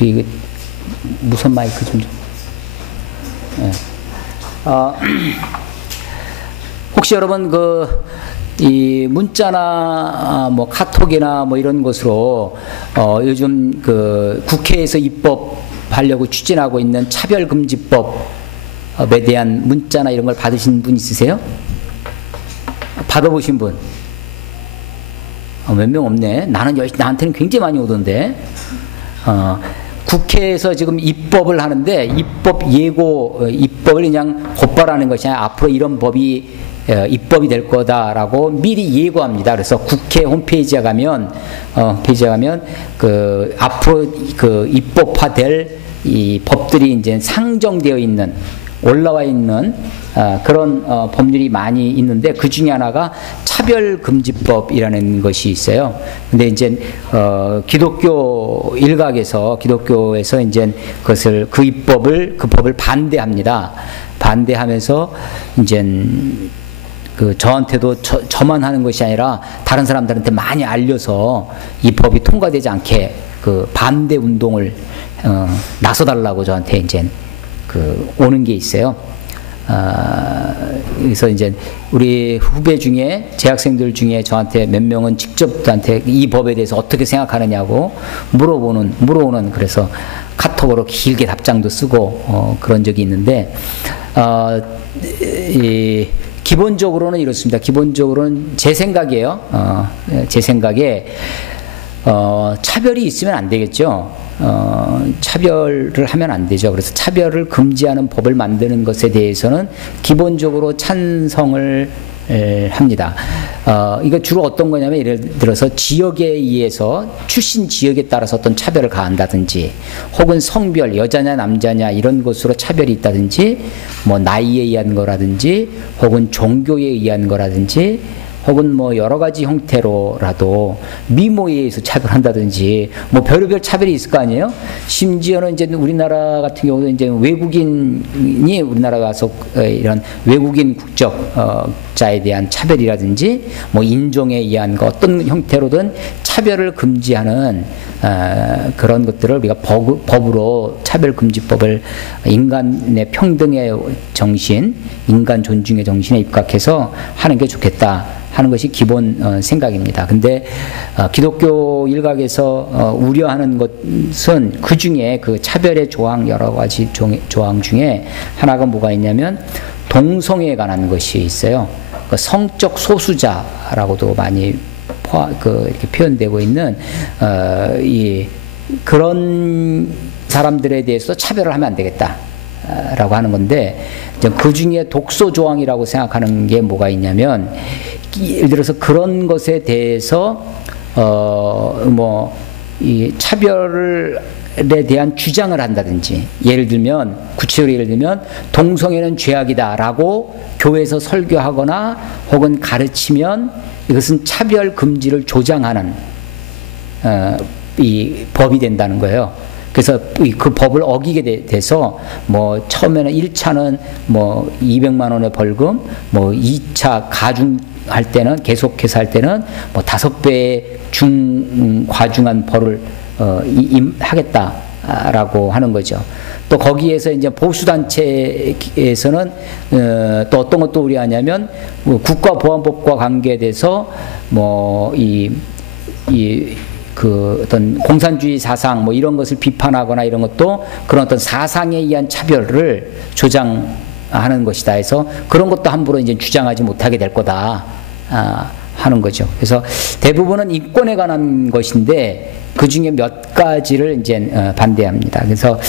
우리 무선 마이크 좀. 예. 혹시 여러분 이 문자나 뭐 카톡이나 뭐 이런 것으로 요즘 국회에서 입법하려고 추진하고 있는 차별금지법에 대한 문자나 이런 걸 받으신 분 있으세요? 받아보신 분? 몇 명 없네. 나한테는 굉장히 많이 오던데. 국회에서 지금 입법을 하는데 입법을 그냥 곧바로 하는 것이 아니라 앞으로 이런 법이 입법이 될 거다라고 미리 예고합니다. 그래서 국회 홈페이지에 가면 앞으로 입법화될 이 법들이 이제 상정되어 있는 올라와 있는 그런 법률이 많이 있는데 그 중에 하나가 차별금지법이라는 것이 있어요. 근데 이제 기독교 일각에서 기독교에서 이제 그 법을 반대합니다. 반대하면서 이제 저한테도 저만 하는 것이 아니라 다른 사람들한테 많이 알려서 이 법이 통과되지 않게 반대 운동을 나서달라고 저한테 이제 오는 게 있어요. 그래서 이제 우리 후배 중에 재학생들 중에 저한테 몇 명은 직접 저한테 이 법에 대해서 어떻게 생각하느냐고 물어오는 그래서 카톡으로 길게 답장도 쓰고 그런 적이 있는데 기본적으로는 이렇습니다. 기본적으로는 제 생각이에요. 제 생각에 차별이 있으면 안 되겠죠. 차별을 하면 안 되죠. 그래서 차별을 금지하는 법을 만드는 것에 대해서는 기본적으로 찬성을 합니다. 이거 주로 어떤 거냐면 예를 들어서 지역에 의해서 출신 지역에 따라서 어떤 차별을 가한다든지 혹은 성별 여자냐 남자냐 이런 것으로 차별이 있다든지 뭐 나이에 의한 거라든지 혹은 종교에 의한 거라든지 혹은 뭐 여러 가지 형태로라도 미모에 의해서 차별한다든지 뭐 별의별 차별이 있을 거 아니에요? 심지어는 이제 우리나라 같은 경우는 이제 외국인이 우리나라에 와서 이런 외국인 국적자에 대한 차별이라든지 뭐 인종에 의한 거 어떤 형태로든 차별을 금지하는 그런 것들을 우리가 법으로 차별금지법을 인간의 평등의 정신, 인간 존중의 정신에 입각해서 하는 게 좋겠다 하는 것이 기본 생각입니다. 근데 기독교 일각에서 우려하는 것은 그 중에 그 차별의 조항 여러 가지 조항 중에 하나가 뭐가 있냐면 동성애에 관한 것이 있어요. 성적 소수자라고도 많이 이렇게 표현되고 있는 그런 사람들에 대해서 차별을 하면 안 되겠다라고 하는 건데 그 중에 독소 조항이라고 생각하는 게 뭐가 있냐면 예를 들어서 그런 것에 대해서 이 차별에 대한 주장을 한다든지 구체적으로 예를 들면 동성애는 죄악이다라고 교회에서 설교하거나 혹은 가르치면 이것은 차별 금지를 조장하는 이 법이 된다는 거예요. 그래서 그 법을 어기게 돼서 뭐 처음에는 1차는 뭐 200만 원의 벌금, 뭐 2차 가중할 때는 계속해서 할 때는 뭐 5배의 과중한 벌을 하겠다라고 하는 거죠. 또 거기에서 이제 보수단체에서는 또 어떤 것도 우려하냐면 국가보안법과 관계돼서 뭐 그 어떤 공산주의 사상 뭐 이런 것을 비판하거나 이런 것도 그런 어떤 사상에 의한 차별을 조장하는 것이다 해서 그런 것도 함부로 이제 주장하지 못하게 될 거다 하는 거죠. 그래서 대부분은 인권에 관한 것인데 그 중에 몇 가지를 이제 반대합니다. 그래서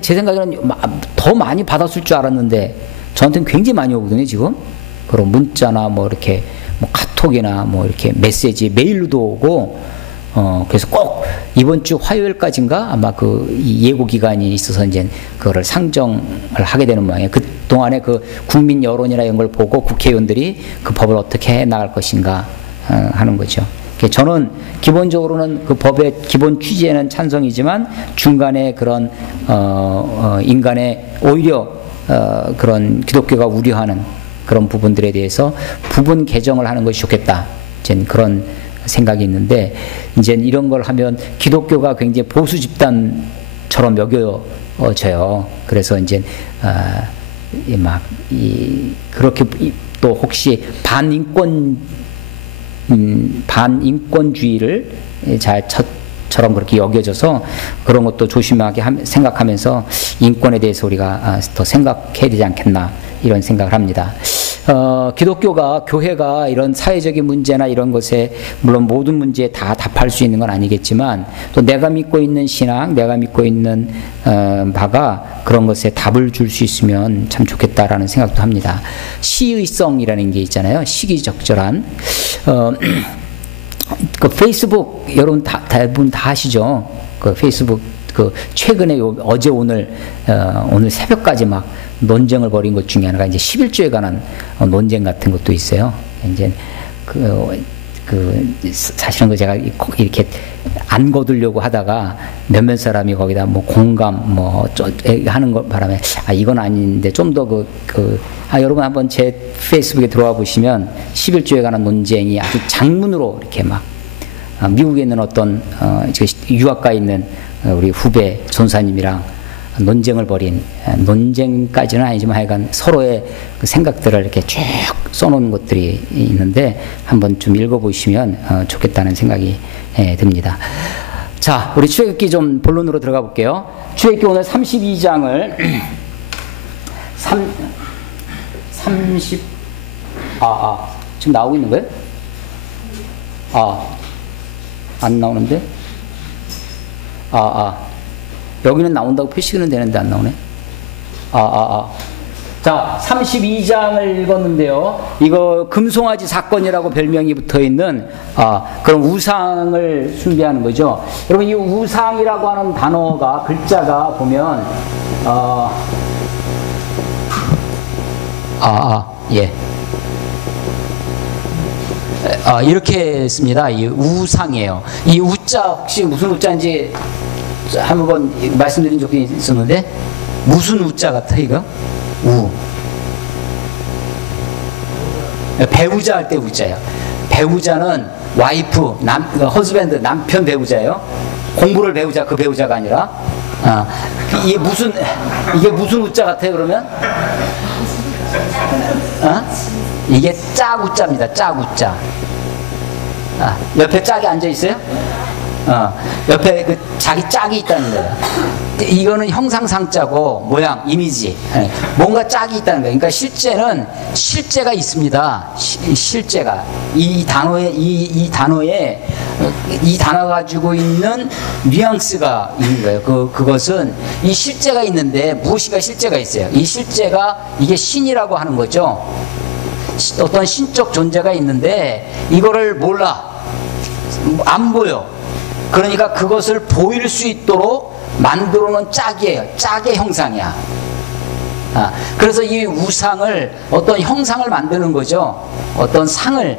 제 생각에는 더 많이 받았을 줄 알았는데 저한테는 굉장히 많이 오거든요 지금. 그런 문자나 뭐 이렇게 뭐 카톡이나 뭐 이렇게 메시지 메일로도 오고 그래서 꼭 이번 주 화요일까지인가 아마 이 예고 기간이 있어서 이제 그거를 상정을 하게 되는 모양이에요. 그 동안에 그 국민 여론이나 이런 걸 보고 국회의원들이 그 법을 어떻게 해 나갈 것인가 하는 거죠. 저는 기본적으로는 그 법의 기본 취지에는 찬성이지만 중간에 그런 인간의 오히려 그런 기독교가 우려하는 그런 부분들에 대해서 부분 개정을 하는 것이 좋겠다. 그런 생각이 있는데 이제 이런 걸 하면 기독교가 굉장히 보수 집단처럼 여겨져요. 그래서 이제 그렇게 또 혹시 반인권주의를 처럼 그렇게 여겨져서 그런 것도 조심하게 생각하면서 인권에 대해서 우리가 더 생각해야 되지 않겠나 이런 생각을 합니다. 기독교가 교회가 이런 사회적인 문제나 이런 것에 물론 모든 문제에 다 답할 수 있는 건 아니겠지만 또 내가 믿고 있는 신앙, 내가 믿고 있는 바가 그런 것에 답을 줄 수 있으면 참 좋겠다라는 생각도 합니다. 시의성이라는 게 있잖아요. 시기적절한 그 페이스북 여러분 대부분 다 아시죠? 그 페이스북 그 최근에 어제 오늘 새벽까지 막 논쟁을 벌인 것 중에 하나가 이제 11조에 관한 논쟁 같은 것도 있어요. 이제 사실은 그 제가 이렇게 안 거두려고 하다가 몇몇 사람이 거기다 뭐 공감 하는 것 바람에 이건 아닌데 좀 더 여러분 한번 제 페이스북에 들어와 보시면 11조에 관한 논쟁이 아주 장문으로 이렇게 막 미국에 있는 어떤 유학가에 있는 우리 후배 전사님이랑 논쟁을 벌인 논쟁까지는 아니지만 하여간 서로의 그 생각들을 이렇게 쭉 써놓은 것들이 있는데 한번 좀 읽어보시면 좋겠다는 생각이 듭니다. 자, 우리 출애굽기 좀 본론으로 들어가 볼게요. 출애굽기 오늘 32장을 30 지금 나오고 있는 거예요? 안 나오는데? 여기는 나온다고 표시는 되는데 안 나오네. 자, 32장을 읽었는데요. 이거 금송아지 사건이라고 별명이 붙어 있는 그런 우상을 숭배하는 거죠. 여러분, 이 우상이라고 하는 단어가 글자가 보면 예. 이렇게 씁니다. 이 우상이에요. 이 우자 혹시 무슨 우자인지 한번 말씀드린 적이 있었는데 무슨 우자 같아 이거? 배우자 할 때 우자예요. 배우자는 와이프, 허즈밴드, 남편 배우자예요. 공부를 배우자 그 배우자가 아니라 이게 무슨 우자 같아요 그러면? 이게 짝우자입니다. 짝우자. 옆에 짝이 앉아 있어요? 옆에 자기 짝이 있다는 거예요. 이거는 형상상자고 모양, 이미지. 뭔가 짝이 있다는 거예요. 그러니까 실제는 실제가 있습니다. 실제가 이 단어가 가지고 있는 뉘앙스가 있는 거예요. 그것은 이 실제가 있는데 무엇이가 실제가 있어요. 이 실제가 이게 신이라고 하는 거죠. 어떤 신적 존재가 있는데 이거를 몰라. 안 보여. 그러니까 그것을 보일 수 있도록 만들어 놓은 짝이에요. 짝의 형상이야. 그래서 이 우상을 어떤 형상을 만드는 거죠. 어떤 상을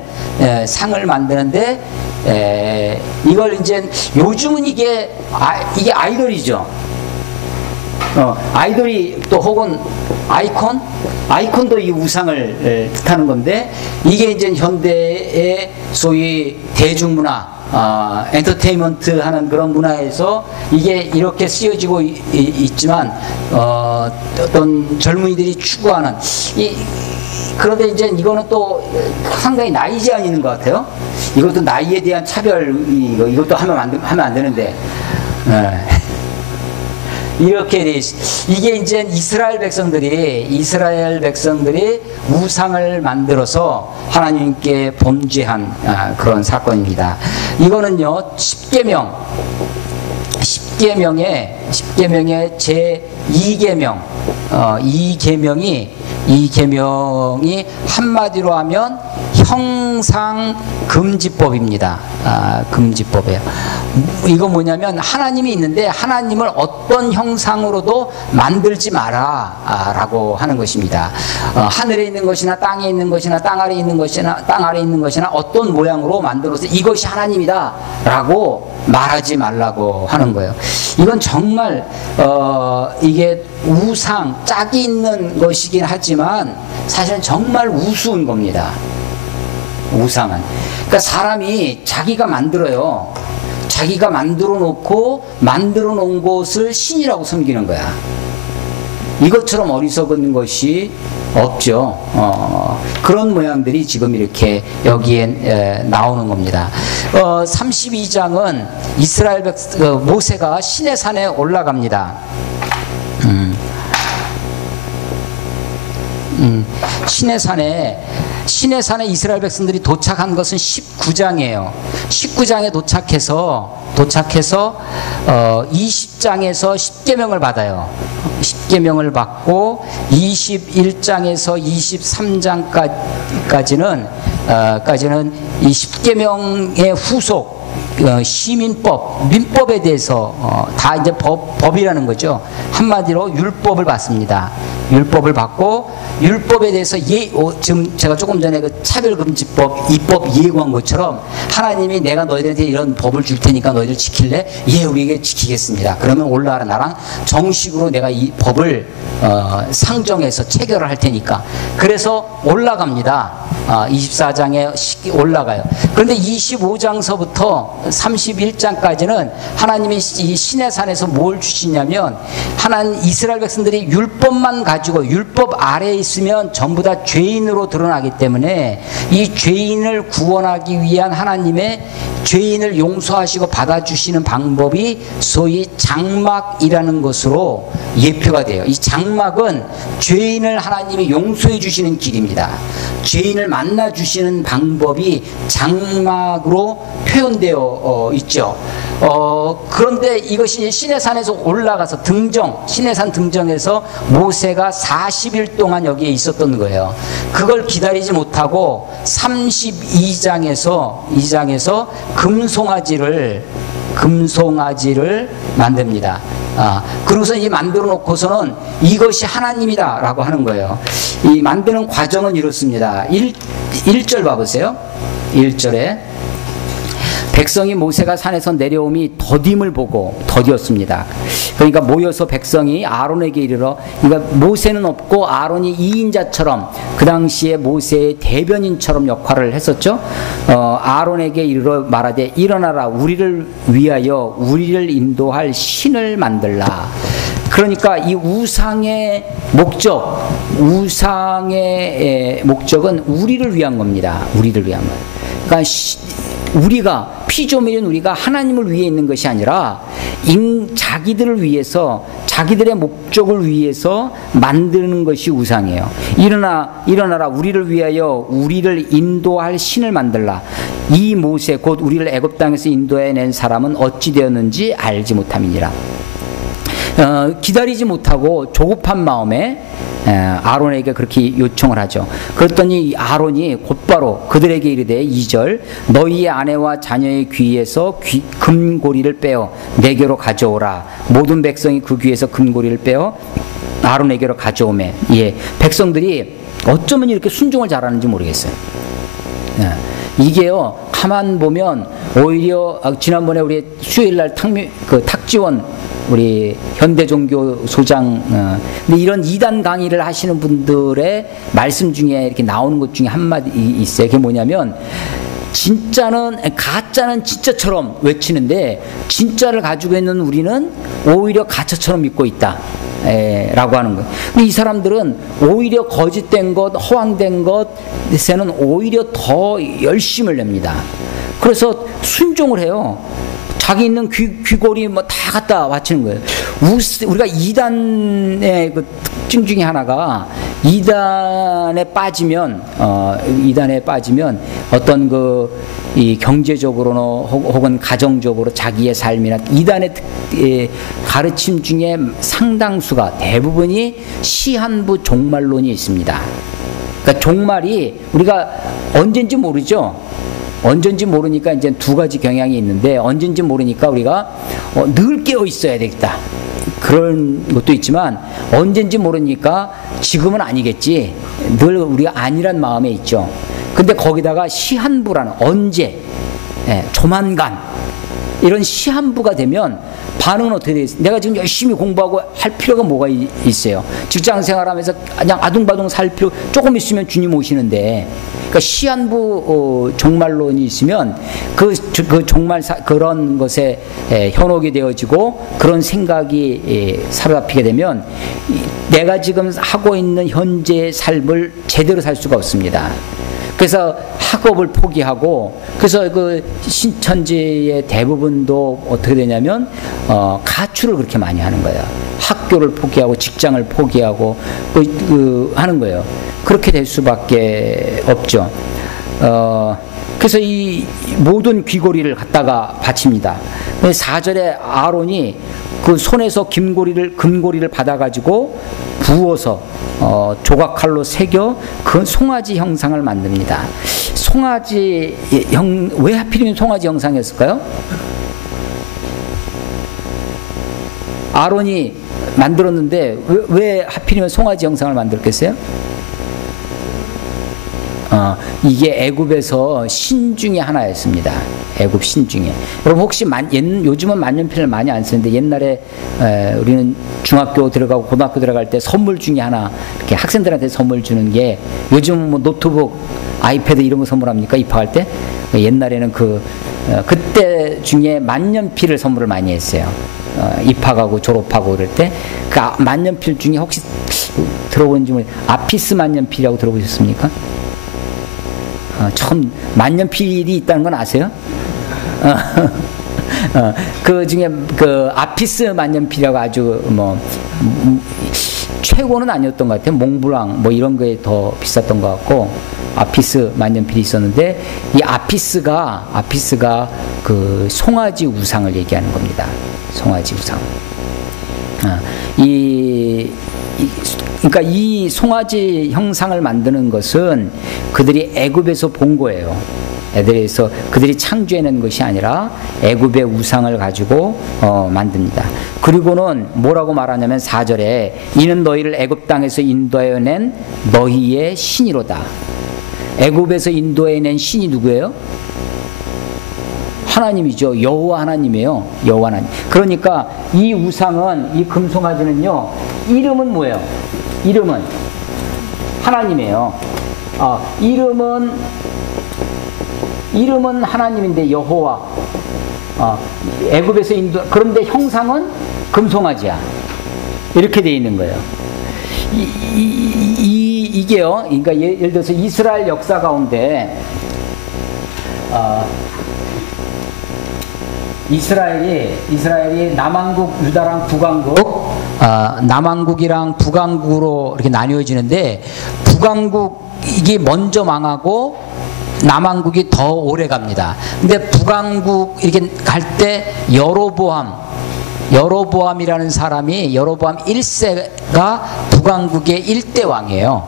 만드는데 이걸 이제 요즘은 이게 아이돌이죠. 아이돌이 또 혹은 아이콘도 이 우상을 뜻하는 건데 이게 이제 현대의 소위 대중문화 엔터테인먼트 하는 그런 문화에서 이게 이렇게 쓰여지고 있지만 어떤 젊은이들이 추구하는 그런데 이제 이거는 또 상당히 나이 제한이 있는 것 같아요. 이것도 나이에 대한 차별 이것도 하면 안 되는데 이렇게 돼 이게 이제 이스라엘 백성들이 우상을 만들어서 하나님께 범죄한 그런 사건입니다. 이거는요 10계명의 제 2계명 이 계명이 한마디로 하면 형상금지법입니다. 금지법이에요. 이거 뭐냐면 하나님이 있는데 하나님을 어떤 형상으로도 만들지 마라 라고 하는 것입니다. 하늘에 있는 것이나 땅에 있는 것이나 땅 아래에 있는 것이나 어떤 모양으로 만들어서 이것이 하나님이다 라고 말하지 말라고 하는 거예요. 이건 정말 이게 우상, 짝이 있는 것이긴 하지만 사실은 정말 우스운 겁니다. 우상은. 그러니까 사람이 자기가 만들어요. 자기가 만들어 놓고 만들어 놓은 것을 신이라고 섬기는 거야. 이것처럼 어리석은 것이 없죠. 그런 모양들이 지금 이렇게 여기에 나오는 겁니다. 32장은 이스라엘 모세가 시내산에 올라갑니다. 시내산에 이스라엘 백성들이 도착한 것은 19장이에요. 19장에 도착해서 20장에서 10계명을 받아요. 10계명을 받고 21장에서 23장까지는 이 10계명의 후속 시민법, 민법에 대해서 다 이제 법이라는 거죠. 한마디로 율법을 받습니다. 율법을 받고 율법에 대해서 지금 제가 조금 전에 그 차별금지법, 입법 예고한 것처럼 하나님이 내가 너희들한테 이런 법을 줄 테니까 너희들 지킬래? 예, 우리에게 지키겠습니다. 그러면 올라와라. 나랑 정식으로 내가 이 법을 상정해서 체결을 할 테니까. 그래서 올라갑니다. 24장에 올라가요. 그런데 25장서부터 31장까지는 하나님이 이 시내산에서 뭘 주시냐면 이스라엘 백성들이 율법만 가지고 율법 아래에 있으면 전부 다 죄인으로 드러나기 때문에 이 죄인을 구원하기 위한 하나님의 죄인을 용서하시고 받아주시는 방법이 소위 장막이라는 것으로 예표가 돼요. 이 장막은 죄인을 하나님이 용서해 주시는 길입니다. 죄인을 만나 주시는 방법이 장막으로 표현되어 있죠. 그런데 이것이 시내산에서 올라가서 시내산 등정에서 모세가 40일 동안 여기에 있었던 거예요. 그걸 기다리지 못하고 32장에서 금송아지를 만듭니다. 그러고서 이 만들어 놓고서는 이것이 하나님이다 라고 하는 거예요. 이 만드는 과정은 이렇습니다. 1절 봐보세요. 1절에 백성이 모세가 산에서 내려옴이 더딤을 보고 더디었습니다. 그러니까 모여서 백성이 아론에게 이르러, 그러니까 모세는 없고 아론이 2인자처럼 그 당시에 모세의 대변인처럼 역할을 했었죠. 아론에게 이르러 말하되 일어나라, 우리를 위하여 우리를 인도할 신을 만들라. 그러니까 이 우상의 목적은 우리를 위한 겁니다. 우리를 위한 거. 그러니까 우리가 피조물인 우리가 하나님을 위해 있는 것이 아니라 자기들을 위해서, 자기들의 목적을 위해서 만드는 것이 우상이에요. 일어나라, 우리를 위하여 우리를 인도할 신을 만들라. 이 모세 곧 우리를 애굽 땅에서 인도해낸 사람은 어찌 되었는지 알지 못함이니라. 기다리지 못하고 조급한 마음에 아론에게 그렇게 요청을 하죠. 그랬더니 아론이 곧바로 그들에게 이르되 2절 너희의 아내와 자녀의 귀에서 금고리를 빼어 내게로 가져오라. 모든 백성이 그 귀에서 금고리를 빼어 아론에게로 가져오매. 예, 백성들이 어쩌면 이렇게 순종을 잘하는지 모르겠어요. 이게요, 가만 보면 오히려 지난번에 우리 수요일날 탁지원 우리 현대종교 소장, 근데 이런 이단 강의를 하시는 분들의 말씀 중에 이렇게 나오는 것 중에 한마디 있어요. 그게 뭐냐면, 가짜는 진짜처럼 외치는데, 진짜를 가지고 있는 우리는 오히려 가짜처럼 믿고 있다. 라고 하는 거예요. 근데 이 사람들은 오히려 거짓된 것, 허황된 것에는 오히려 더 열심을 냅니다. 그래서 순종을 해요. 자기 있는 귀걸이 뭐 다 갖다 바치는 거예요. 우리가 이단의 그 특징 중에 하나가 이단에 빠지면 어떤 이 경제적으로나 혹은 가정적으로 자기의 삶이나 이단의 가르침 중에 상당수가 대부분이 시한부 종말론이 있습니다. 그러니까 종말이 우리가 언젠지 모르죠. 언젠지 모르니까 이제 두 가지 경향이 있는데, 언젠지 모르니까 우리가 늘 깨어 있어야 되겠다, 그런 것도 있지만, 언젠지 모르니까 지금은 아니겠지, 늘 우리가 아니란 마음에 있죠. 근데 거기다가 시한부라는, 언제, 조만간, 이런 시한부가 되면 반응은 어떻게 되겠어요? 내가 지금 열심히 공부하고 할 필요가 뭐가 있어요? 직장 생활하면서 그냥 아둥바둥 살 필요, 조금 있으면 주님 오시는데, 그러니까 시한부 종말론이 있으면 그 종말 그런 것에 현혹이 되어지고 그런 생각이 사로잡히게 되면 내가 지금 하고 있는 현재의 삶을 제대로 살 수가 없습니다. 그래서 학업을 포기하고, 그래서 그 신천지의 대부분도 어떻게 되냐면 가출을 그렇게 많이 하는 거예요. 학교를 포기하고 직장을 포기하고 하는 거예요. 그렇게 될 수밖에 없죠. 그래서 이 모든 귀고리를 갖다가 바칩니다. 4절에 아론이 그 손에서 금고리를 받아가지고 부어서 조각칼로 새겨 그 송아지 형상을 만듭니다. 송아지 왜 하필이면 송아지 형상이었을까요? 아론이 만들었는데 왜 하필이면 송아지 형상을 만들었겠어요? 이게 애굽에서 신 중에 하나였습니다. 애굽 신 중에. 여러분 혹시 요즘은 만년필을 많이 안 쓰는데 옛날에 우리는 중학교 들어가고 고등학교 들어갈 때 선물 중에 하나, 이렇게 학생들한테 선물 주는 게, 요즘은 뭐 노트북, 아이패드 이런 거 선물합니까? 입학할 때? 옛날에는 그때 중에 만년필을 선물을 많이 했어요. 입학하고 졸업하고 그럴 때. 그 만년필 중에 혹시 들어본지 아피스 만년필이라고 들어보셨습니까? 처음 만년필이 있다는 건 아세요? 그 중에 그 아피스 만년필이라고 아주 최고는 아니었던 것 같아요. 몽블랑 뭐 이런 거에 더 비쌌던 것 같고, 아피스 만년필이 있었는데, 이 아피스가 그 송아지 우상을 얘기하는 겁니다. 송아지 우상. 그러니까 이 송아지 형상을 만드는 것은 그들이 애굽에서 본 거예요. 그들이 창조해낸 것이 아니라 애굽의 우상을 가지고 만듭니다. 그리고는 뭐라고 말하냐면 4절에 이는 너희를 애굽 땅에서 인도해낸 너희의 신이로다. 애굽에서 인도해낸 신이 누구예요? 하나님이죠. 여호와 하나님이에요. 여호와 하나님. 그러니까 이 우상은, 이 금송아지는요, 이름은 뭐예요? 이름은 하나님이에요. 이름은 하나님인데 여호와. 애굽에서 그런데 형상은 금송아지야. 이렇게 돼 있는 거예요. 이게요. 그러니까 예를 들어서 이스라엘 역사 가운데 이스라엘이 남왕국, 유다랑 북왕국, 남왕국이랑 북왕국으로 이렇게 나뉘어지는데, 북왕국이 먼저 망하고 남왕국이 더 오래 갑니다. 근데 북왕국 이렇게 갈 때 여로보암이라는 사람이, 여로보암 1세가 북왕국의 1대 왕이에요.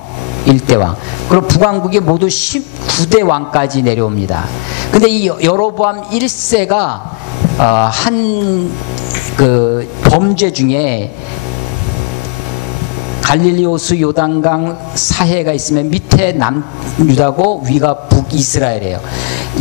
1대 왕. 그리고 북왕국이 모두 19대 왕까지 내려옵니다. 근데 이 여로보암 1세가 한 그 범죄 중에, 갈릴리오스 요단강 사해가 있으면 밑에 남유다고 위가 북이스라엘이에요.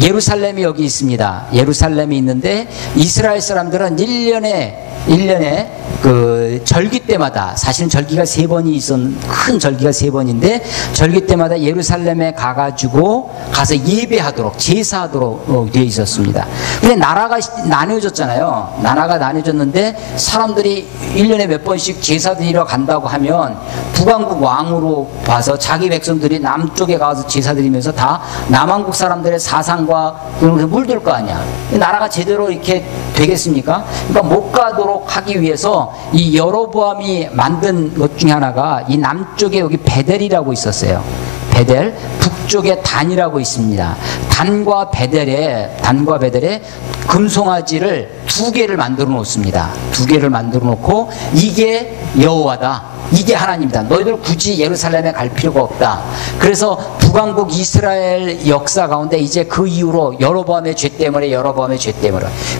예루살렘이 여기 있습니다. 예루살렘이 있는데, 이스라엘 사람들은 1년에 그 절기 때마다, 사실은 절기가 3번이 큰 절기가 3번인데, 절기 때마다 예루살렘에 가서 예배하도록, 제사하도록 되어 있었습니다. 근데 나라가 나뉘어졌잖아요. 나라가 나뉘어졌는데, 사람들이 1년에 몇 번씩 제사 드리러 간다고 하면 북왕국 왕으로 봐서 자기 백성들이 남쪽에 가서 제사 드리면서 다 남왕국 사람들의 사상과 그런 것에 물들 거 아니야. 나라가 제대로 이렇게 되겠습니까? 그러니까 못 가도록 하기 위해서 이 여로보암이 만든 것 중에 하나가, 이 남쪽에 여기 베델이라고 있었어요. 베델, 북쪽에 단이라고 있습니다. 단과 베델에 금송아지를 2개를 만들어 놓습니다. 2개를 만들어 놓고, 이게 여호와다, 이게 하나님이다. 너희들 굳이 예루살렘에 갈 필요가 없다. 그래서 북왕국 이스라엘 역사 가운데 이제 그 이후로 여로보암의 죄 때문에,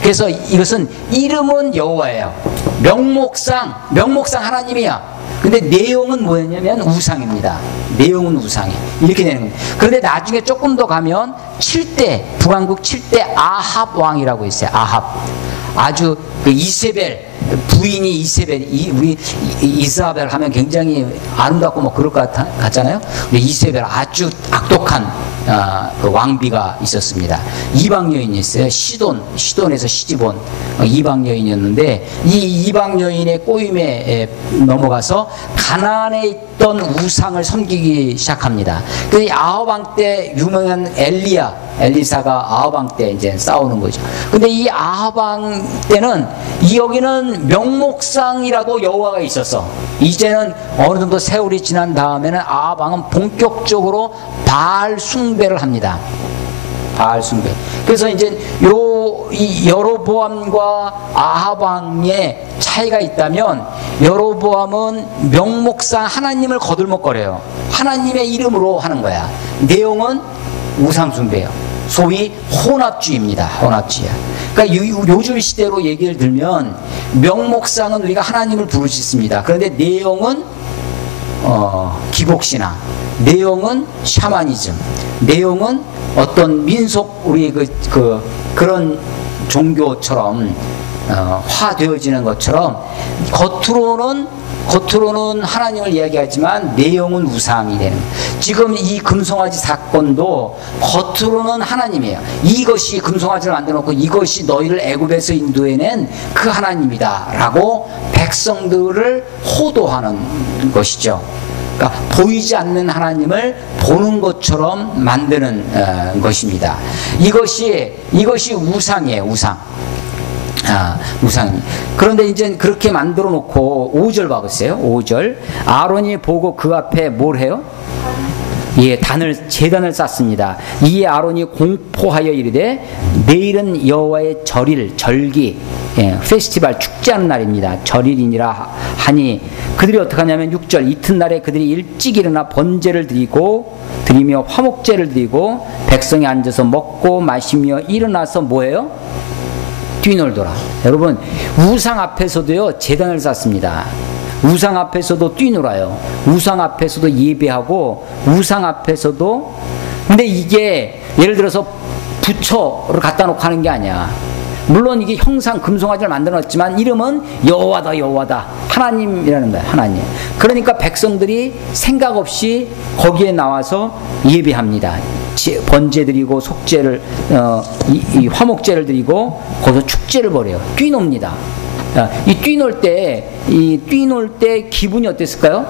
그래서 이것은 이름은 여호와예요. 명목상 하나님이야. 근데 내용은 뭐였냐면 우상입니다. 내용은 우상이에요. 이렇게 되는 거예요. 그런데 나중에 조금 더 가면 북왕국 7대 아합 왕이라고 있어요. 아합. 아주 그 이세벨, 부인이 이세벨, 우리 이사벨 하면 굉장히 아름답고 뭐 그럴 것 같잖아요. 근데 이세벨 아주 악독한 그 왕비가 있었습니다. 이방 여인이 있어요. 시돈에서 시집온 이방 여인이었는데, 이 이방 여인의 꼬임에 넘어가서 가나안에 있던 우상을 섬기기 시작합니다. 그 아합 왕 때 유명한 엘리사가 아합 왕 때 이제 싸우는 거죠. 근데 이 아합 왕 때는 여기는 명목상이라고 여호와가 있었어. 이제는 어느 정도 세월이 지난 다음에는 아합 왕은 본격적으로 바알 숭배를 합니다. 바알 숭배. 그래서 이제 이 여로보암과 아합 왕의 차이가 있다면, 여로보암은 명목상 하나님을 거들먹거려요. 하나님의 이름으로 하는 거야. 내용은 우상숭배예요. 소위 혼합주의입니다. 혼합주의야. 그러니까 요즘 시대로 얘기를 들면 명목상은 우리가 하나님을 부를 수 있습니다. 그런데 내용은 기복신앙, 내용은 샤머니즘, 내용은 어떤 민속 우리 그런 종교처럼 화되어지는 것처럼 겉으로는 하나님을 이야기하지만 내용은 우상이 되는 거예요. 지금 이 금송아지 사건도 겉으로는 하나님이에요. 이것이 금송아지를 만들어 놓고 이것이 너희를 애굽에서 인도해낸 그 하나님이다 라고 백성들을 호도하는 것이죠. 그러니까 보이지 않는 하나님을 보는 것처럼 만드는 것입니다. 이것이 우상이에요. 우상. 우상입니다. 그런데 이제 그렇게 만들어 놓고 5절 봐보세요. 5절. 아론이 보고 그 앞에 뭘 해요? 예, 제단을 쌓습니다. 이에 아론이 공포하여 이르되, 내일은 여호와의 절기, 페스티벌, 축제하는 날입니다. 절일이니라 하니, 그들이 어떻게 하냐면 6절. 이튿날에 그들이 일찍 일어나 번제를 드리며 화목제를 드리고 백성이 앉아서 먹고 마시며 일어나서 뭐예요? 뛰놀더라. 여러분, 우상 앞에서도요 제단을 쌓습니다. 우상 앞에서도 뛰놀아요. 우상 앞에서도 예배하고, 우상 앞에서도. 근데 이게 예를 들어서 부처를 갖다 놓고 하는 게 아니야. 물론 이게 형상 금송아지를 만들어 놨지만 이름은 여호와다 하나님이라는 거야. 하나님. 그러니까 백성들이 생각 없이 거기에 나와서 예배합니다. 번제 드리고 속죄를 이 화목제를 드리고 거기서 축제를 벌여요. 뛰놉니다. 이 뛰놀 때 기분이 어땠을까요?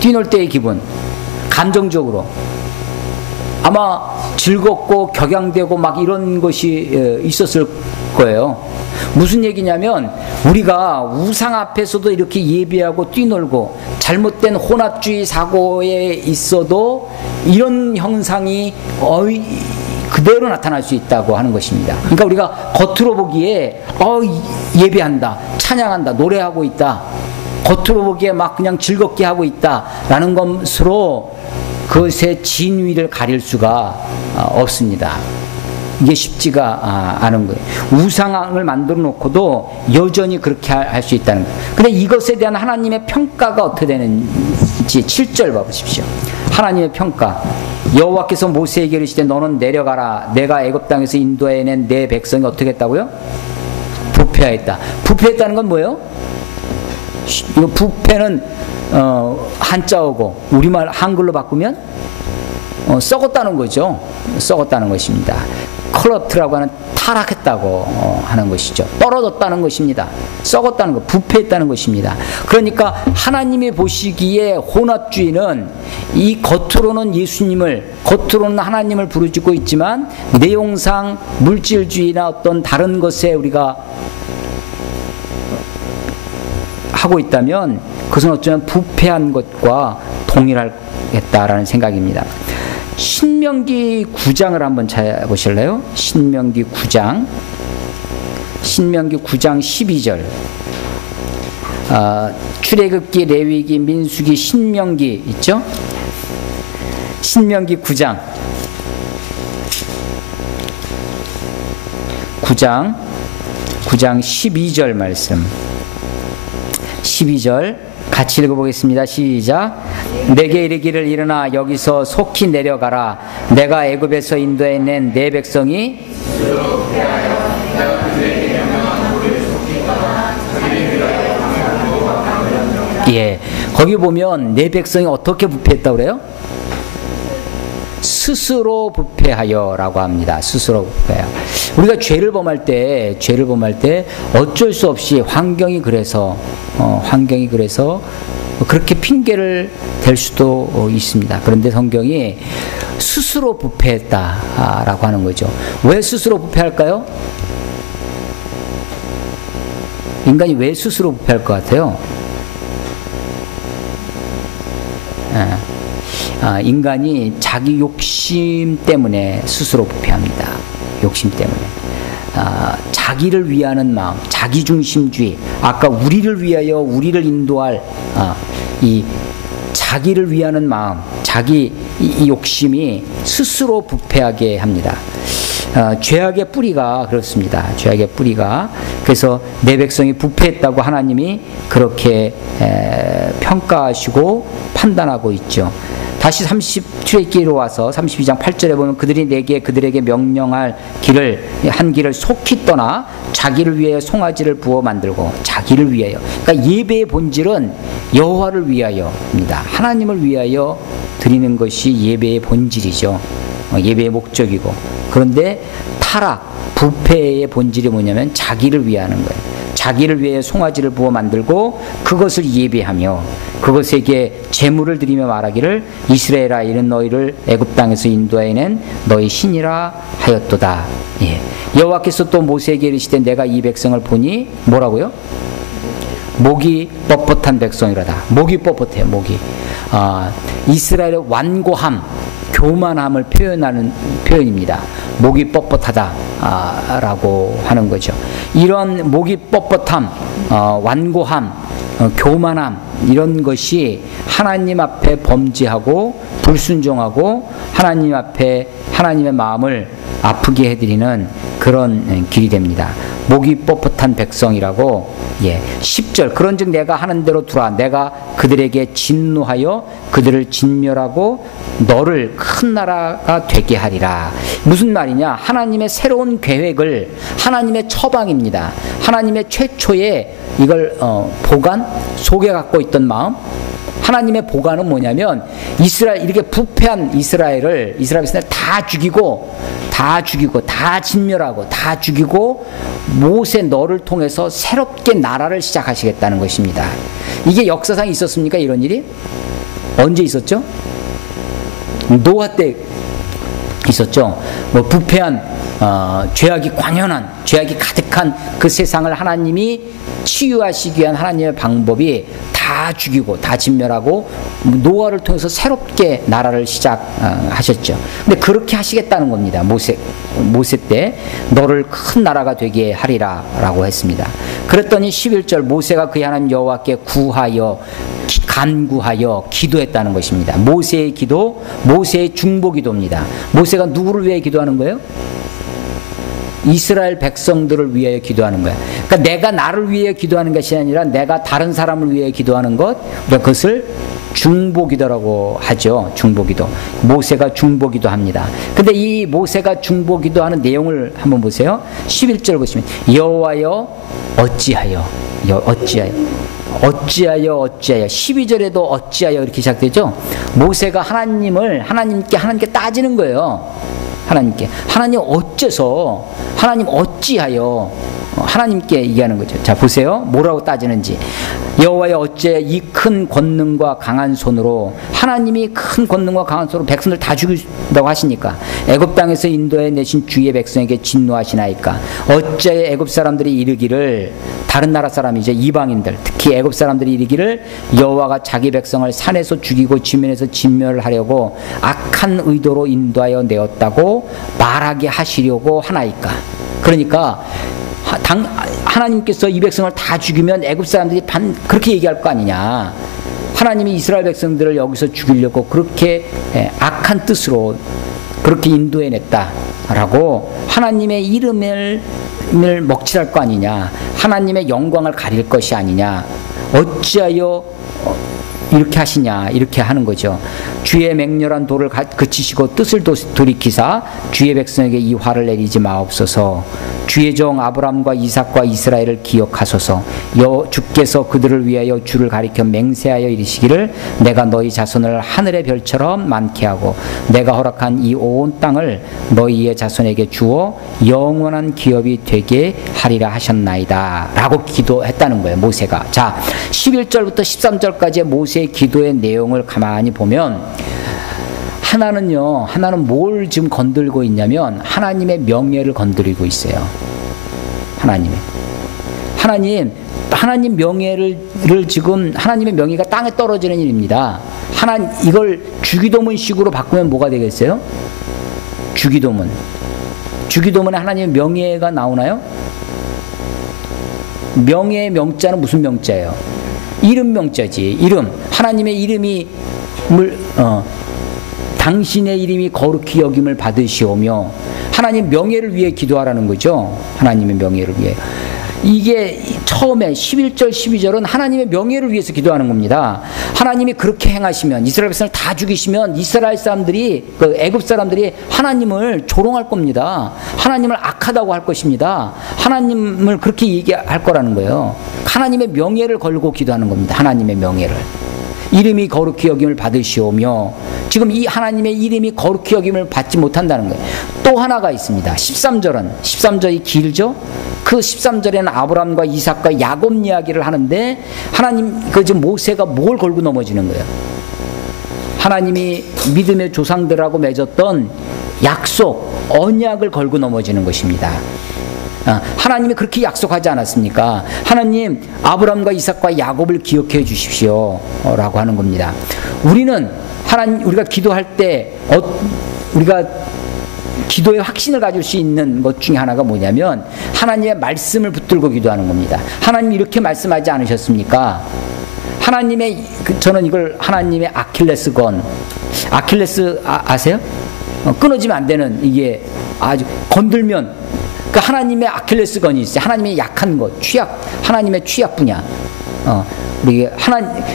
뛰놀 때의 기분, 감정적으로 아마 즐겁고 격양되고 막 이런 것이 있었을 거예요. 무슨 얘기냐면, 우리가 우상 앞에서도 이렇게 예배하고 뛰놀고 잘못된 혼합주의 사고에 있어도 이런 형상이 그대로 나타날 수 있다고 하는 것입니다. 그러니까 우리가 겉으로 보기에 예배한다, 찬양한다, 노래하고 있다, 겉으로 보기에 막 그냥 즐겁게 하고 있다라는 것으로 그것의 진위를 가릴 수가 없습니다. 이게 쉽지가 않은 거예요. 우상을 만들어 놓고도 여전히 그렇게 할 수 있다는 거예요. 근데 이것에 대한 하나님의 평가가 어떻게 되는지 7절 봐보십시오. 하나님의 평가. 여호와께서 모세에게 이르시되, 너는 내려가라. 내가 애굽 땅에서 인도해낸 내 백성이 어떻게 했다고요? 부패하였다. 부패했다는 건 뭐예요? 이거 부패는 한자어고 우리말 한글로 바꾸면 썩었다는 거죠. 썩었다는 것입니다. 컬러트라고 하는 타락했다고 하는 것이죠. 떨어졌다는 것입니다. 썩었다는 것, 부패했다는 것입니다. 그러니까 하나님이 보시기에 혼합주의는 이 겉으로는 겉으로는 하나님을 부르짖고 있지만 내용상 물질주의나 어떤 다른 것에 우리가 하고 있다면 그것은 어쩌면 부패한 것과 동일하겠다라는 생각입니다. 신명기 9장을 한번 찾아보실래요? 신명기 9장 12절. 출애굽기, 레위기, 민수기, 신명기 있죠? 신명기 9장 12절 말씀. 12절 같이 읽어보겠습니다. 시작. 내게 이르기를, 일어나 여기서 속히 내려가라. 내가 애굽에서 인도해낸 내 백성이 예, 거기 보면 내 백성이 어떻게 부패했다고 그래요? 스스로 부패하여라고 합니다. 스스로 부패하여. 우리가 죄를 범할 때 어쩔 수 없이 환경이 그래서 그렇게 핑계를 댈 수도 있습니다. 그런데 성경이 스스로 부패했다라고 하는 거죠. 왜 스스로 부패할까요? 인간이 왜 스스로 부패할 것 같아요? 인간이 자기 욕심 때문에 스스로 부패합니다. 욕심 때문에. 자기를 위하는 마음, 자기중심주의, 아까 우리를 위하여 우리를 인도할 이 자기를 위하는 마음, 자기 이 욕심이 스스로 부패하게 합니다. 죄악의 뿌리가 그렇습니다. 죄악의 뿌리가. 그래서 내 백성이 부패했다고 하나님이 그렇게 평가하시고 판단하고 있죠. 다시 37기로 와서 32장 8절에 보면 그들이 그들에게 명령할 한 길을 속히 떠나 자기를 위하여 송아지를 부어 만들고 자기를 위하여. 그러니까 예배의 본질은 여호와를 위하여입니다. 하나님을 위하여 드리는 것이 예배의 본질이죠. 예배의 목적이고. 그런데 타락, 부패의 본질이 뭐냐면 자기를 위하는 거예요. 자기를 위해 송아지를 부어 만들고 그것을 예배하며 그것에게 제물을 드리며 말하기를 이스라엘아 이는 너희를 애굽 땅에서 인도해낸 너희 신이라 하였도다. 예. 여호와께서 또 모세에게 이르시되 내가 이 백성을 보니 뭐라고요? 목이 뻣뻣한 백성이라다. 목이 뻣뻣해요. 목이. 이스라엘의 완고함, 교만함을 표현하는 표현입니다. 목이 뻣뻣하다 라고 하는 거죠. 이런 목이 뻣뻣함, 완고함, 교만함 이런 것이 하나님 앞에 범죄하고 불순종하고 하나님 앞에 하나님의 마음을 아프게 해드리는 그런 길이 됩니다. 목이 뻣뻣한 백성이라고. 예, 10절 그런즉 내가 하는 대로 두라. 내가 그들에게 진노하여 그들을 진멸하고 너를 큰 나라가 되게 하리라. 무슨 말이냐? 하나님의 새로운 계획을, 하나님의 처방입니다. 하나님의 최초의 이걸 보관 속에 갖고 있던 마음. 하나님의 보관은 뭐냐면 이스라엘, 이렇게 부패한 이스라엘 백성을 다 죽이고 다 진멸하고 다 죽이고 모세 너를 통해서 새롭게 나라를 시작하시겠다는 것입니다. 이게 역사상 있었습니까? 이런 일이? 언제 있었죠? 노아 때 있었죠. 뭐 부패한 죄악이 관연한, 죄악이 가득한 그 세상을 하나님이 치유하시기 위한 하나님의 방법이 다 죽이고 다 진멸하고 노아를 통해서 새롭게 나라를 시작하셨죠. 근데 그렇게 하시겠다는 겁니다. 모세 때 너를 큰 나라가 되게 하리라 라고 했습니다. 그랬더니 11절 모세가 그의 하나님 여호와께 간구하여 기도했다는 것입니다. 모세의 기도, 모세의 중보기도입니다. 모세가 누구를 위해 기도하는 거예요? 이스라엘 백성들을 위해 기도하는 거야. 그러니까 내가 나를 위해 기도하는 것이 아니라 내가 다른 사람을 위해 기도하는 것, 그것을 중보기도라고 하죠. 중보기도. 모세가 중보기도 합니다. 근데 이 모세가 중보기도하는 내용을 한번 보세요. 11절 보시면 여호와여 어찌하여 12절에도 어찌하여 이렇게 시작되죠. 모세가 하나님께 따지는 거예요. 하나님 어째서, 하나님 어찌하여 하나님께 얘기하는 거죠. 자 보세요. 뭐라고 따지는지. 여호와여 어째 이 큰 권능과 강한 손으로, 하나님이 큰 권능과 강한 손으로 백성들 다 죽인다고 하시니까 애굽 땅에서 인도해 내신 주의 백성에게 진노하시나이까. 어째 애굽 사람들이 이르기를, 다른 나라 사람이죠. 이방인들, 특히 애굽 사람들이 이르기를 여호와가 자기 백성을 산에서 죽이고 지면에서 진멸을 하려고 악한 의도로 인도하여 내었다고 말하게 하시려고 하나이까. 그러니까 하나님께서 이 백성을 다 죽이면 애굽 사람들이 그렇게 얘기할 거 아니냐. 하나님이 이스라엘 백성들을 여기서 죽이려고 그렇게 악한 뜻으로 그렇게 인도해냈다라고 하나님의 이름을 먹칠할 거 아니냐. 하나님의 영광을 가릴 것이 아니냐. 어찌하여 이렇게 하시냐, 이렇게 하는 거죠. 주의 맹렬한 도를 그치시고 뜻을 돌이키사 주의 백성에게 이 화를 내리지 마옵소서. 주의 종 아브라함과 이삭과 이스라엘을 기억하소서. 주께서 그들을 위하여 주를 가리켜 맹세하여 이르시기를 내가 너희 자손을 하늘의 별처럼 많게 하고 내가 허락한 이 온 땅을 너희의 자손에게 주어 영원한 기업이 되게 하리라 하셨나이다 라고 기도했다는 거예요, 모세가. 자, 11절부터 13절까지의 모세의 기도의 내용을 가만히 보면 하나는 뭘 지금 건들고 있냐면 하나님의 명예를 건드리고 있어요. 하나님 명예를 지금 하나님의 명예가 땅에 떨어지는 일입니다. 이걸 주기도문식으로 바꾸면 뭐가 되겠어요? 주기도문에 하나님의 명예가 나오나요? 명예의 명자는 무슨 명자예요? 이름 명자지. 이름. 하나님의 이름이 당신의 이름이 거룩히 여김을 받으시오며 하나님 명예를 위해 기도하라는 거죠. 하나님의 명예를 위해. 이게 처음에 11절 12절은 하나님의 명예를 위해서 기도하는 겁니다. 하나님이 그렇게 행하시면 이스라엘 백성을 다 죽이시면 이스라엘 사람들이 애굽 사람들이 하나님을 조롱할 겁니다. 하나님을 악하다고 할 것입니다. 하나님을 그렇게 얘기할 거라는 거예요. 하나님의 명예를 걸고 기도하는 겁니다. 하나님의 명예를. 이름이 거룩히 여김을 받으시오며 지금 이 하나님의 이름이 거룩히 여김을 받지 못한다는 거예요. 또 하나가 있습니다. 13절이 길죠? 그 13절에는 아브라함과 이삭과 야곱 이야기를 하는데 하나님 지금 모세가 뭘 걸고 넘어지는 거예요? 하나님이 믿음의 조상들하고 맺었던 약속, 언약을 걸고 넘어지는 것입니다. 하나님이 그렇게 약속하지 않았습니까? 하나님 아브라함과 이삭과 야곱을 기억해 주십시오 라고 하는 겁니다. 우리가 기도할 때 우리가 기도의 확신을 가질 수 있는 것 중에 하나가 뭐냐면 하나님의 말씀을 붙들고 기도하는 겁니다. 하나님이 이렇게 말씀하지 않으셨습니까? 저는 이걸 하나님의 아킬레스건, 아킬레스 아세요? 끊어지면 안 되는, 이게 아주 건들면 그 하나님의 아킬레스건이 있어요. 하나님의 약한 것, 하나님의 취약 분야.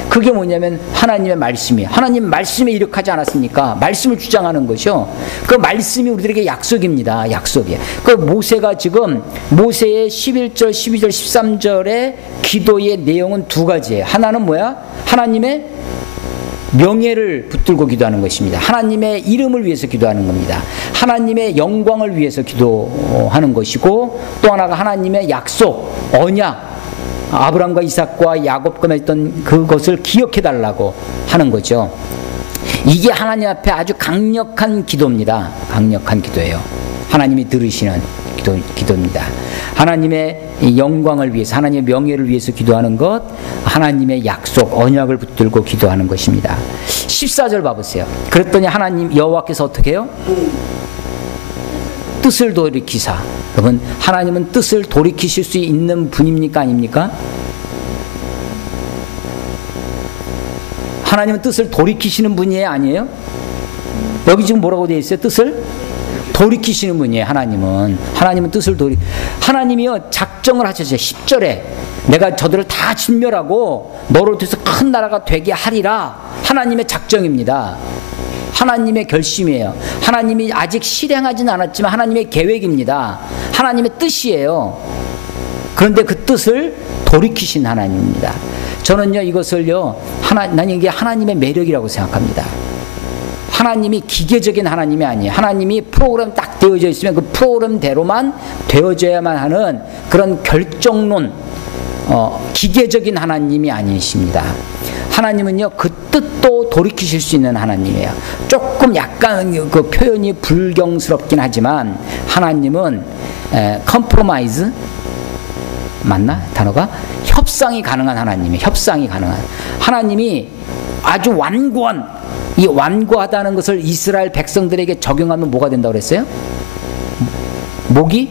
그게 뭐냐면 하나님의 말씀이에요. 하나님 말씀에 이룩하지 않았습니까? 말씀을 주장하는 것이요. 그 말씀이 우리들에게 약속입니다. 약속이에요. 그 모세가 지금 모세의 11절, 12절, 13절의 기도의 내용은 두 가지예요. 하나는 뭐야? 하나님의 명예를 붙들고 기도하는 것입니다. 하나님의 이름을 위해서 기도하는 겁니다. 하나님의 영광을 위해서 기도하는 것이고 또 하나가 하나님의 약속, 언약, 아브라함과 이삭과 야곱과 맺었던 그것을 기억해 달라고 하는 거죠. 이게 하나님 앞에 아주 강력한 기도입니다. 강력한 기도예요. 하나님이 들으시는 기도입니다. 하나님의 영광을 위해서, 하나님의 명예를 위해서 기도하는 것, 하나님의 약속, 언약을 붙들고 기도하는 것입니다. 14절 봐보세요. 그랬더니 하나님 여호와께서 어떻게 해요? 뜻을 돌이키사. 여러분, 하나님은 뜻을 돌이키실 수 있는 분입니까? 아닙니까? 하나님은 뜻을 돌이키시는 분이에요? 아니에요? 여기 지금 뭐라고 되어 있어요? 뜻을 돌이키시는 분이에요. 하나님은 뜻을 하나님이요 작정을 하셨어요. 10절에 내가 저들을 다 진멸하고 너를 통해서 큰 나라가 되게 하리라. 하나님의 작정입니다. 하나님의 결심이에요. 하나님이 아직 실행하진 않았지만 하나님의 계획입니다. 하나님의 뜻이에요. 그런데 그 뜻을 돌이키신 하나님입니다. 저는요 이것을요 나는 이게 하나님의 매력이라고 생각합니다. 하나님이 기계적인 하나님이 아니에요. 하나님이 프로그램 딱 되어져 있으면 그 프로그램대로만 되어져야만 하는 그런 결정론, 기계적인 하나님이 아니십니다. 하나님은요 그 뜻도 돌이키실 수 있는 하나님이에요. 조금 약간 그 표현이 불경스럽긴 하지만 하나님은 컴프로마이즈 맞나? 단어가 협상이 가능한 하나님이에요. 협상이 가능한 하나님이 아주 완고하다는 것을 이스라엘 백성들에게 적용하면 뭐가 된다고 그랬어요? 목이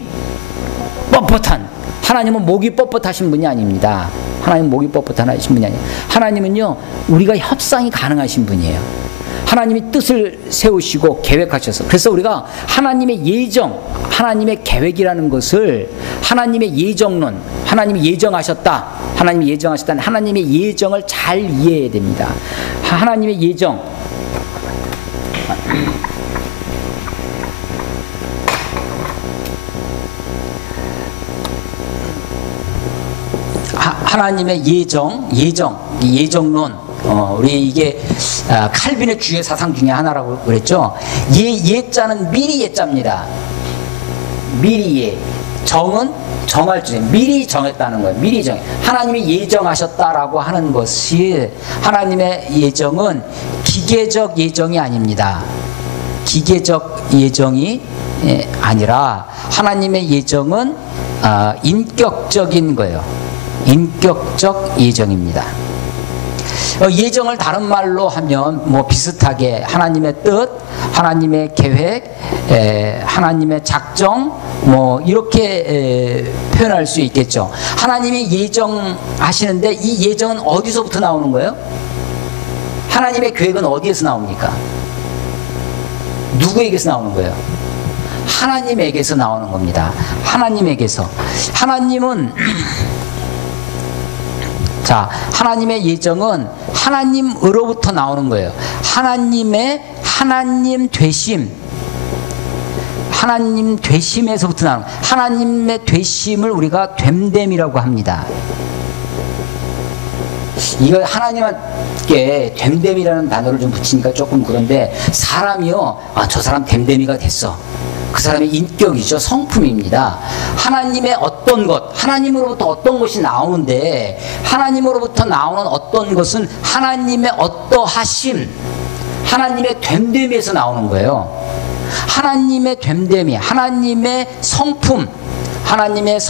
뻣뻣한. 하나님은 목이 뻣뻣하신 분이 아닙니다. 하나님은 목이 뻣뻣하신 분이 아니에요. 하나님은요 우리가 협상이 가능하신 분이에요. 하나님이 뜻을 세우시고 계획하셔서, 그래서 우리가 하나님의 예정, 하나님의 계획이라는 것을 하나님의 예정론, 하나님이 예정하셨다, 하나님이 예정하셨다는 하나님의 예정을 잘 이해해야 됩니다. 하나님의 예정, 하나님의 예정론. 우리 이게 칼빈의 주요 사상 중에 하나라고 그랬죠. 예자는 미리 예자입니다. 미리 예. 정은 정할 줄 미리 정했다는 거예요. 미리 정. 하나님이 예정하셨다라고 하는 것이 하나님의 예정은 기계적 예정이 아닙니다. 기계적 예정이 아니라 하나님의 예정은 인격적인 거예요. 인격적 예정입니다. 예정을 다른 말로 하면 뭐 비슷하게 하나님의 뜻, 하나님의 계획, 하나님의 작정 뭐 이렇게 표현할 수 있겠죠. 하나님이 예정하시는데 이 예정은 어디서부터 나오는 거예요? 하나님의 계획은 어디에서 나옵니까? 누구에게서 나오는 거예요? 하나님에게서 나오는 겁니다. 하나님에게서. 하나님은 자, 하나님의 예정은 하나님으로부터 나오는 거예요. 하나님 되심에서부터 나오는 거예요. 하나님의 되심을 우리가 됨됨이라고 합니다. 이거 하나님께 됨됨이라는 단어를 좀 붙이니까 조금 그런데 사람이요, 저 사람 됨됨이가 됐어. 그 사람의 인격이죠. 성품입니다. 하나님의 어떤 것, 하나님으로부터 어떤 것이 나오는데 하나님으로부터 나오는 어떤 것은 하나님의 어떠하심, 하나님의 됨됨이에서 나오는 거예요. 하나님의 됨됨이, 하나님의 성품, 하나님의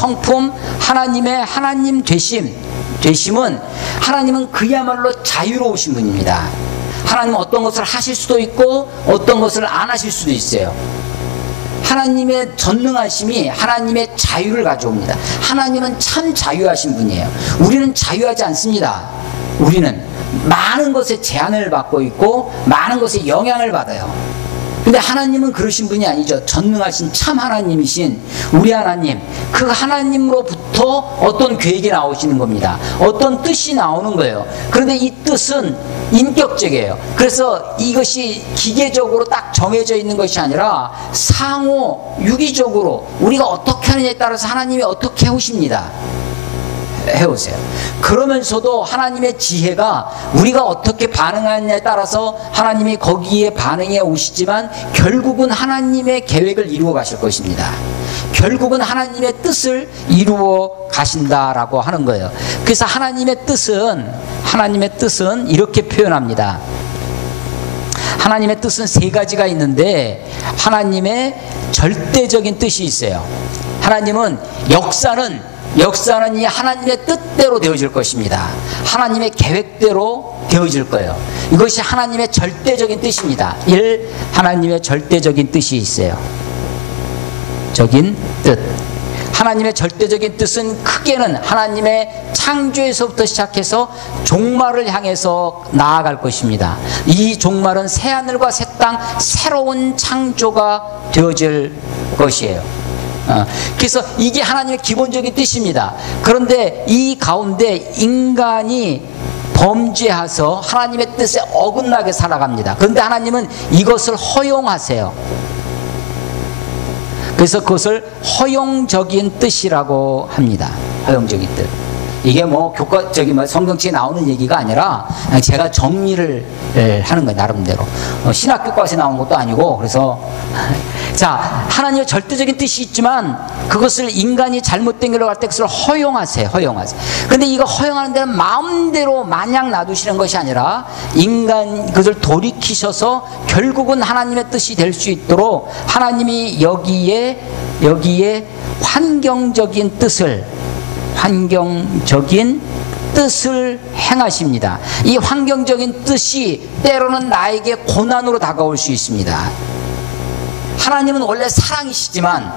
하나님 되심은 하나님은 그야말로 자유로우신 분입니다. 하나님은 어떤 것을 하실 수도 있고 어떤 것을 안 하실 수도 있어요. 하나님의 전능하심이 하나님의 자유를 가져옵니다. 하나님은 참 자유하신 분이에요. 우리는 자유하지 않습니다. 우리는 많은 것에 제한을 받고 있고 많은 것에 영향을 받아요. 근데 하나님은 그러신 분이 아니죠. 전능하신 참 하나님이신 우리 하나님, 그 하나님으로부터 어떤 계획이 나오시는 겁니다. 어떤 뜻이 나오는 거예요. 그런데 이 뜻은 인격적이에요. 그래서 이것이 기계적으로 딱 정해져 있는 것이 아니라 상호 유기적으로 우리가 어떻게 하느냐에 따라서 하나님이 어떻게 해오십니다. 해오세요. 그러면서도 하나님의 지혜가 우리가 어떻게 반응하느냐에 따라서 하나님이 거기에 반응해 오시지만 결국은 하나님의 계획을 이루어 가실 것입니다. 결국은 하나님의 뜻을 이루어 가신다라고 하는 거예요. 그래서 하나님의 뜻은 이렇게 표현합니다. 하나님의 뜻은 세 가지가 있는데 하나님의 절대적인 뜻이 있어요. 하나님은 역사는 이 하나님의 뜻대로 되어질 것입니다. 하나님의 계획대로 되어질 거예요. 이것이 하나님의 절대적인 뜻입니다. 하나님의 절대적인 뜻이 있어요. 적인 뜻. 하나님의 절대적인 뜻은 크게는 하나님의 창조에서부터 시작해서 종말을 향해서 나아갈 것입니다. 이 종말은 새하늘과 새 땅, 새로운 창조가 되어질 것이에요. 그래서 이게 하나님의 기본적인 뜻입니다. 그런데 이 가운데 인간이 범죄해서 하나님의 뜻에 어긋나게 살아갑니다. 그런데 하나님은 이것을 허용하세요. 그래서 그것을 허용적인 뜻이라고 합니다. 허용적인 뜻. 이게 뭐 교과적인 성경책에 나오는 얘기가 아니라 제가 정리를 하는 거예요. 나름대로. 신학 교과서에 나온 것도 아니고. 그래서 자, 하나님의 절대적인 뜻이 있지만 그것을 인간이 잘못된 길로 갈 때 그것을 허용하세요. 그런데 이거 허용하는 데는 마음대로 마냥 놔두시는 것이 아니라 인간 그것을 돌이키셔서 결국은 하나님의 뜻이 될 수 있도록 하나님이 여기에 환경적인 뜻을 행하십니다. 이 환경적인 뜻이 때로는 나에게 고난으로 다가올 수 있습니다. 하나님은 원래 사랑이시지만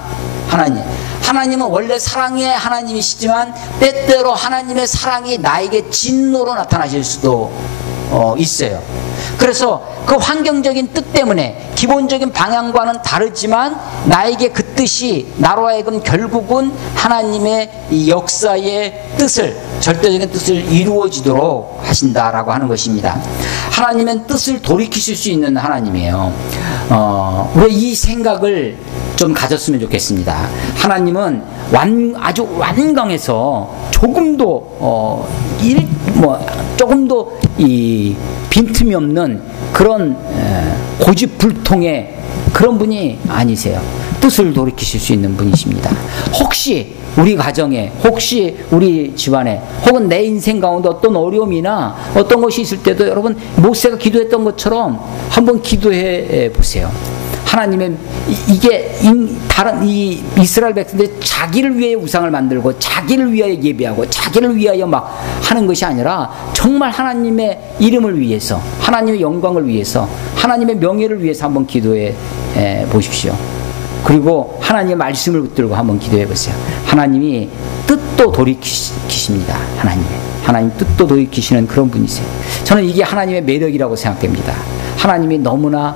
하나님은 원래 사랑의 하나님이시지만 때때로 하나님의 사랑이 나에게 진노로 나타나실 수도 있어요. 그래서 그 환경적인 뜻 때문에 기본적인 방향과는 다르지만 나에게 그 뜻이 나로 하여금 결국은 하나님의 이 역사의 뜻을, 절대적인 뜻을 이루어지도록 하신다라고 하는 것입니다. 하나님은 뜻을 돌이키실 수 있는 하나님이에요. 우리 이 생각을 좀 가졌으면 좋겠습니다. 하나님은 아주 완강해서 조금도 조금도 이 빈틈이 없는 그런 고집불통의 그런 분이 아니세요. 뜻을 돌이키실 수 있는 분이십니다. 혹시 우리 가정에, 혹시 우리 집안에, 혹은 내 인생 가운데 어떤 어려움이나 어떤 것이 있을 때도 여러분 모세가 기도했던 것처럼 한번 기도해 보세요. 하나님의 다른 이 이스라엘 백성들이 자기를 위해 우상을 만들고 자기를 위하여 예배하고 자기를 위하여 막 하는 것이 아니라 정말 하나님의 이름을 위해서, 하나님의 영광을 위해서, 하나님의 명예를 위해서 한번 기도해 보십시오. 그리고 하나님의 말씀을 붙들고 한번 기도해 보세요. 하나님이 뜻도 돌이키십니다. 하나님 뜻도 돌이키시는 그런 분이세요. 저는 이게 하나님의 매력이라고 생각됩니다. 하나님이 너무나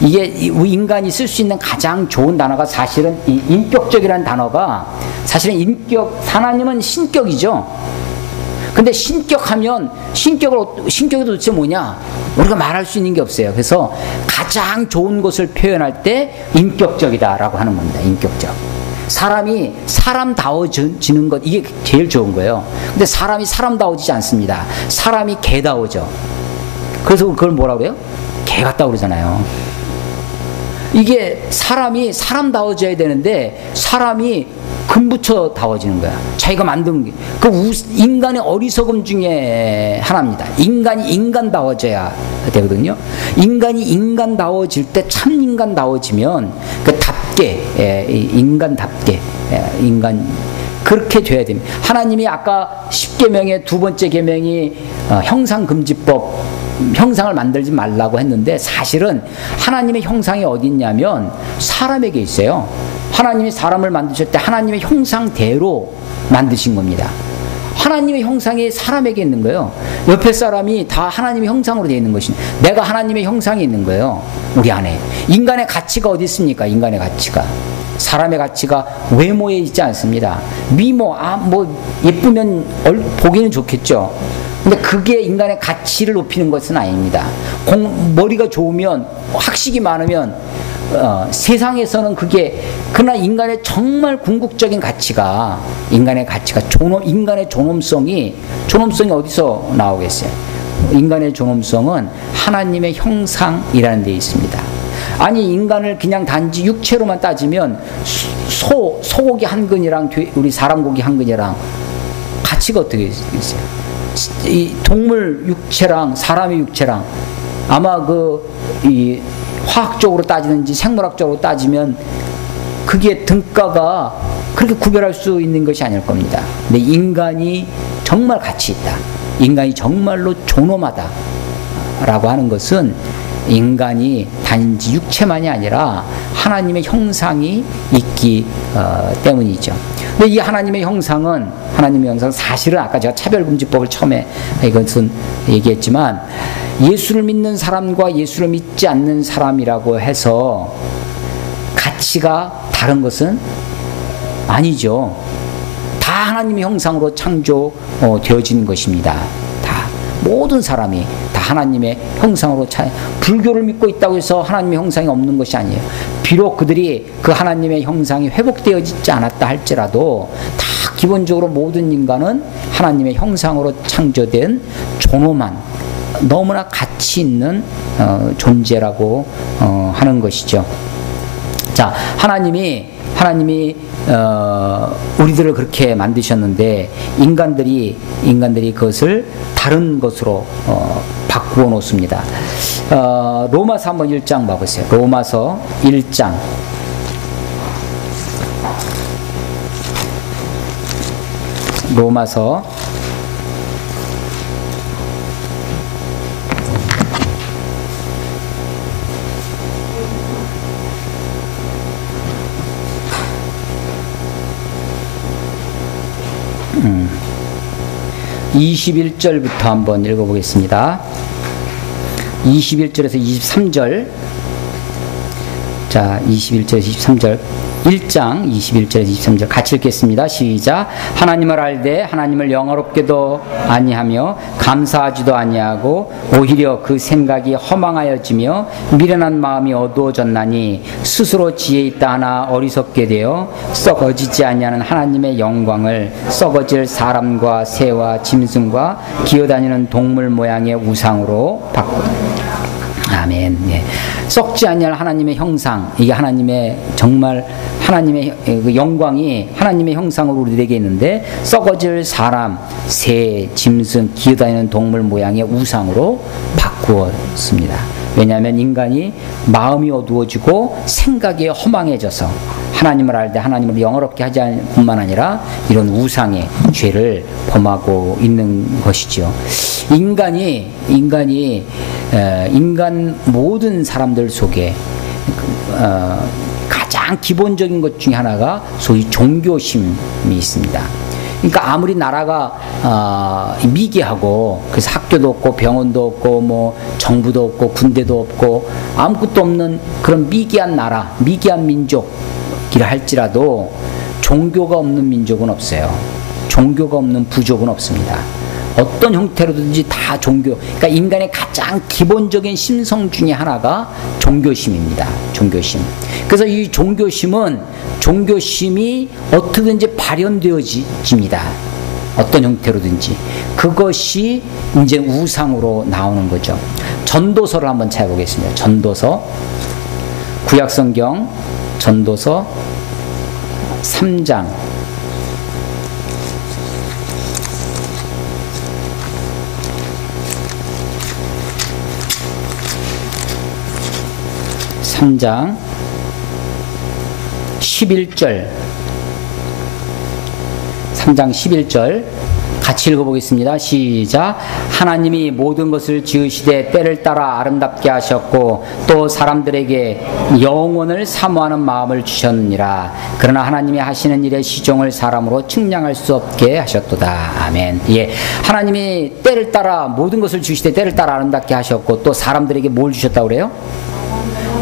이게 인간이 쓸 수 있는 가장 좋은 단어가 사실은 이 인격적이라는 단어가 사실은 하나님은 신격이죠. 근데 신격하면 신격이 도대체 뭐냐? 우리가 말할 수 있는 게 없어요. 그래서 가장 좋은 것을 표현할 때 인격적이다라고 하는 겁니다. 인격적. 사람이 사람다워지는 것, 이게 제일 좋은 거예요. 근데 사람이 사람다워지지 않습니다. 사람이 개다워져. 그래서 그걸 뭐라고 그래요? 개 같다고 그러잖아요. 이게 사람이 사람다워져야 되는데 사람이 금붙여 다워지는 거야. 자기가 만든 게. 인간의 어리석음 중에 하나입니다. 인간이 인간다워져야 되거든요. 인간이 인간다워질 때 참 인간다워지면 인간답게 그렇게 돼야 됩니다. 하나님이 아까 10계명의 두 번째 계명이 형상금지법, 형상을 만들지 말라고 했는데 사실은 하나님의 형상이 어디 있냐면 사람에게 있어요. 하나님이 사람을 만드실 때 하나님의 형상대로 만드신 겁니다. 하나님의 형상이 사람에게 있는 거예요. 옆에 사람이 다 하나님의 형상으로 되어 있는 것입니다. 내가 하나님의 형상이 있는 거예요. 우리 안에. 인간의 가치가 어디 있습니까? 인간의 가치가. 사람의 가치가 외모에 있지 않습니다. 미모, 예쁘면 보기는 좋겠죠. 근데 그게 인간의 가치를 높이는 것은 아닙니다. 머리가 좋으면, 학식이 많으면 세상에서는 그러나 인간의 정말 궁극적인 가치가, 인간의 존엄성이 어디서 나오겠어요? 인간의 존엄성은 하나님의 형상이라는 데 있습니다. 아니, 인간을 그냥 단지 육체로만 따지면 소고기 한 근이랑 우리 사람 고기 한 근이랑 가치가 어떻게 있어요? 이 동물 육체랑 사람의 육체랑 아마 이 화학적으로 따지든지 생물학적으로 따지면 그게 등가가 그렇게 구별할 수 있는 것이 아닐 겁니다. 근데 인간이 정말 가치 있다. 인간이 정말로 존엄하다. 라고 하는 것은 인간이 단지 육체만이 아니라 하나님의 형상이 있기 때문이죠. 근데 이 하나님의 형상은 사실은 아까 제가 차별금지법을 처음에 이것은 얘기했지만 예수를 믿는 사람과 예수를 믿지 않는 사람이라고 해서 가치가 다른 것은 아니죠. 다 하나님의 형상으로 창조되어진 것입니다. 다 모든 사람이 다 하나님의 형상으로 불교를 믿고 있다고 해서 하나님의 형상이 없는 것이 아니에요. 비록 그들이 그 하나님의 형상이 회복되어지지 않았다 할지라도 다 기본적으로 모든 인간은 하나님의 형상으로 창조된 존엄한 너무나 가치 있는 존재라고 하는 것이죠. 자, 하나님이 우리들을 그렇게 만드셨는데 인간들이 그것을 다른 것으로 바꾸어 놓습니다. 로마서 한번 1장 봐보세요. 로마서 1장. 로마서 21절부터 한번 읽어보겠습니다. 21절에서 23절. 자, 21절에서 23절. 1장 21절에서 23절 같이 읽겠습니다. 시작. 하나님을 알되 하나님을 영어롭게도 아니하며 감사하지도 아니하고 오히려 그 생각이 허망하여지며 미련한 마음이 어두워졌나니 스스로 지혜 있다 하나 어리석게 되어 썩어지지 아니하는 하나님의 영광을 썩어질 사람과 새와 짐승과 기어다니는 동물 모양의 우상으로 바꾸고. 아멘. 예. 썩지 아니할 하나님의 형상, 이게 하나님의 정말 하나님의 그 영광이 하나님의 형상으로 우리에게 있는데 썩어질 사람, 새, 짐승, 기어다니는 동물 모양의 우상으로 바꾸었습니다. 왜냐하면 인간이 마음이 어두워지고 생각이 허망해져서 하나님을 알되 하나님을 영어롭게 하지 않을 뿐만 아니라 이런 우상의 죄를 범하고 있는 것이죠. 인간 모든 사람들 속에 가장 기본적인 것 중에 하나가 소위 종교심이 있습니다. 그러니까 아무리 나라가 미개하고 그래서 학교도 없고 병원도 없고 뭐 정부도 없고 군대도 없고 아무것도 없는 그런 미개한 나라, 미개한 민족이라 할지라도 종교가 없는 민족은 없어요. 종교가 없는 부족은 없습니다. 어떤 형태로든지 다 종교, 그러니까 인간의 가장 기본적인 심성 중에 하나가 종교심입니다. 종교심. 그래서 이 종교심이 어떻게든지 발현되어집니다. 어떤 형태로든지. 그것이 이제 우상으로 나오는 거죠. 전도서를 한번 찾아보겠습니다. 전도서, 구약성경 전도서 3장 3장 11절 3장 11절 같이 읽어보겠습니다. 시작. 하나님이 모든 것을 지으시되 때를 따라 아름답게 하셨고 또 사람들에게 영원을 사모하는 마음을 주셨느니라. 그러나 하나님이 하시는 일의 시종을 사람으로 측량할 수 없게 하셨도다. 아멘. 예, 하나님이 때를 따라 모든 것을 지으시되 때를 따라 아름답게 하셨고 또 사람들에게 뭘 주셨다고 그래요?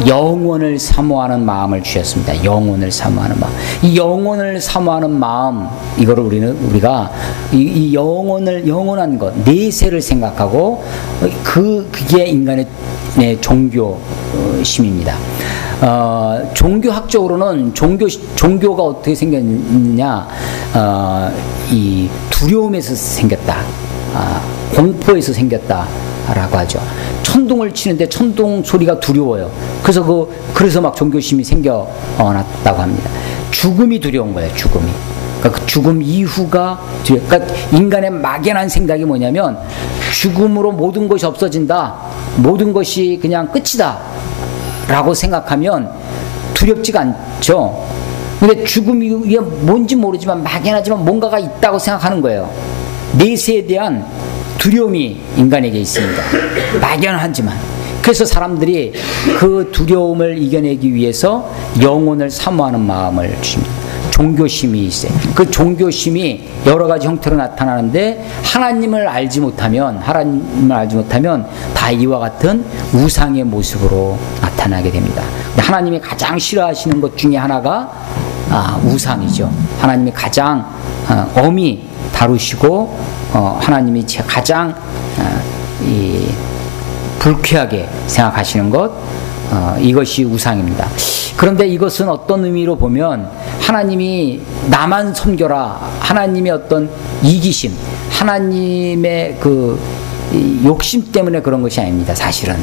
영원을 사모하는 마음을 주셨습니다. 영원을 사모하는 마음. 이 영원을 사모하는 마음, 이거를 우리가 이 영원한 것, 내세를 생각하고 그게 인간의 종교심입니다. 종교학적으로는 종교가 어떻게 생겼느냐, 이 두려움에서 생겼다, 공포에서 생겼다라고 하죠. 천둥을 치는데 천둥 소리가 두려워요. 그래서 막 종교심이 생겨났다고 합니다. 죽음이 두려운 거예요. 죽음이. 그러니까 그 죽음 이후가 그러니까 인간의 막연한 생각이 뭐냐면 죽음으로 모든 것이 없어진다. 모든 것이 그냥 끝이다. 라고 생각하면 두렵지가 않죠. 근데 죽음이 뭔지 모르지만 막연하지만 뭔가가 있다고 생각하는 거예요. 내세에 대한 두려움이 인간에게 있습니다. 막연하지만. 그래서 사람들이 그 두려움을 이겨내기 위해서 영혼을 사모하는 마음을 주십니다. 종교심이 있어요. 그 종교심이 여러 가지 형태로 나타나는데 하나님을 알지 못하면 다 이와 같은 우상의 모습으로 나타나게 됩니다. 하나님이 가장 싫어하시는 것 중에 하나가 우상이죠. 하나님이 가장 엄히 다루시고 하나님이 가장 불쾌하게 생각하시는 것, 이것이 우상입니다. 그런데 이것은 어떤 의미로 보면 하나님이 나만 섬겨라, 하나님의 어떤 이기심, 하나님의 그 욕심 때문에 그런 것이 아닙니다. 사실은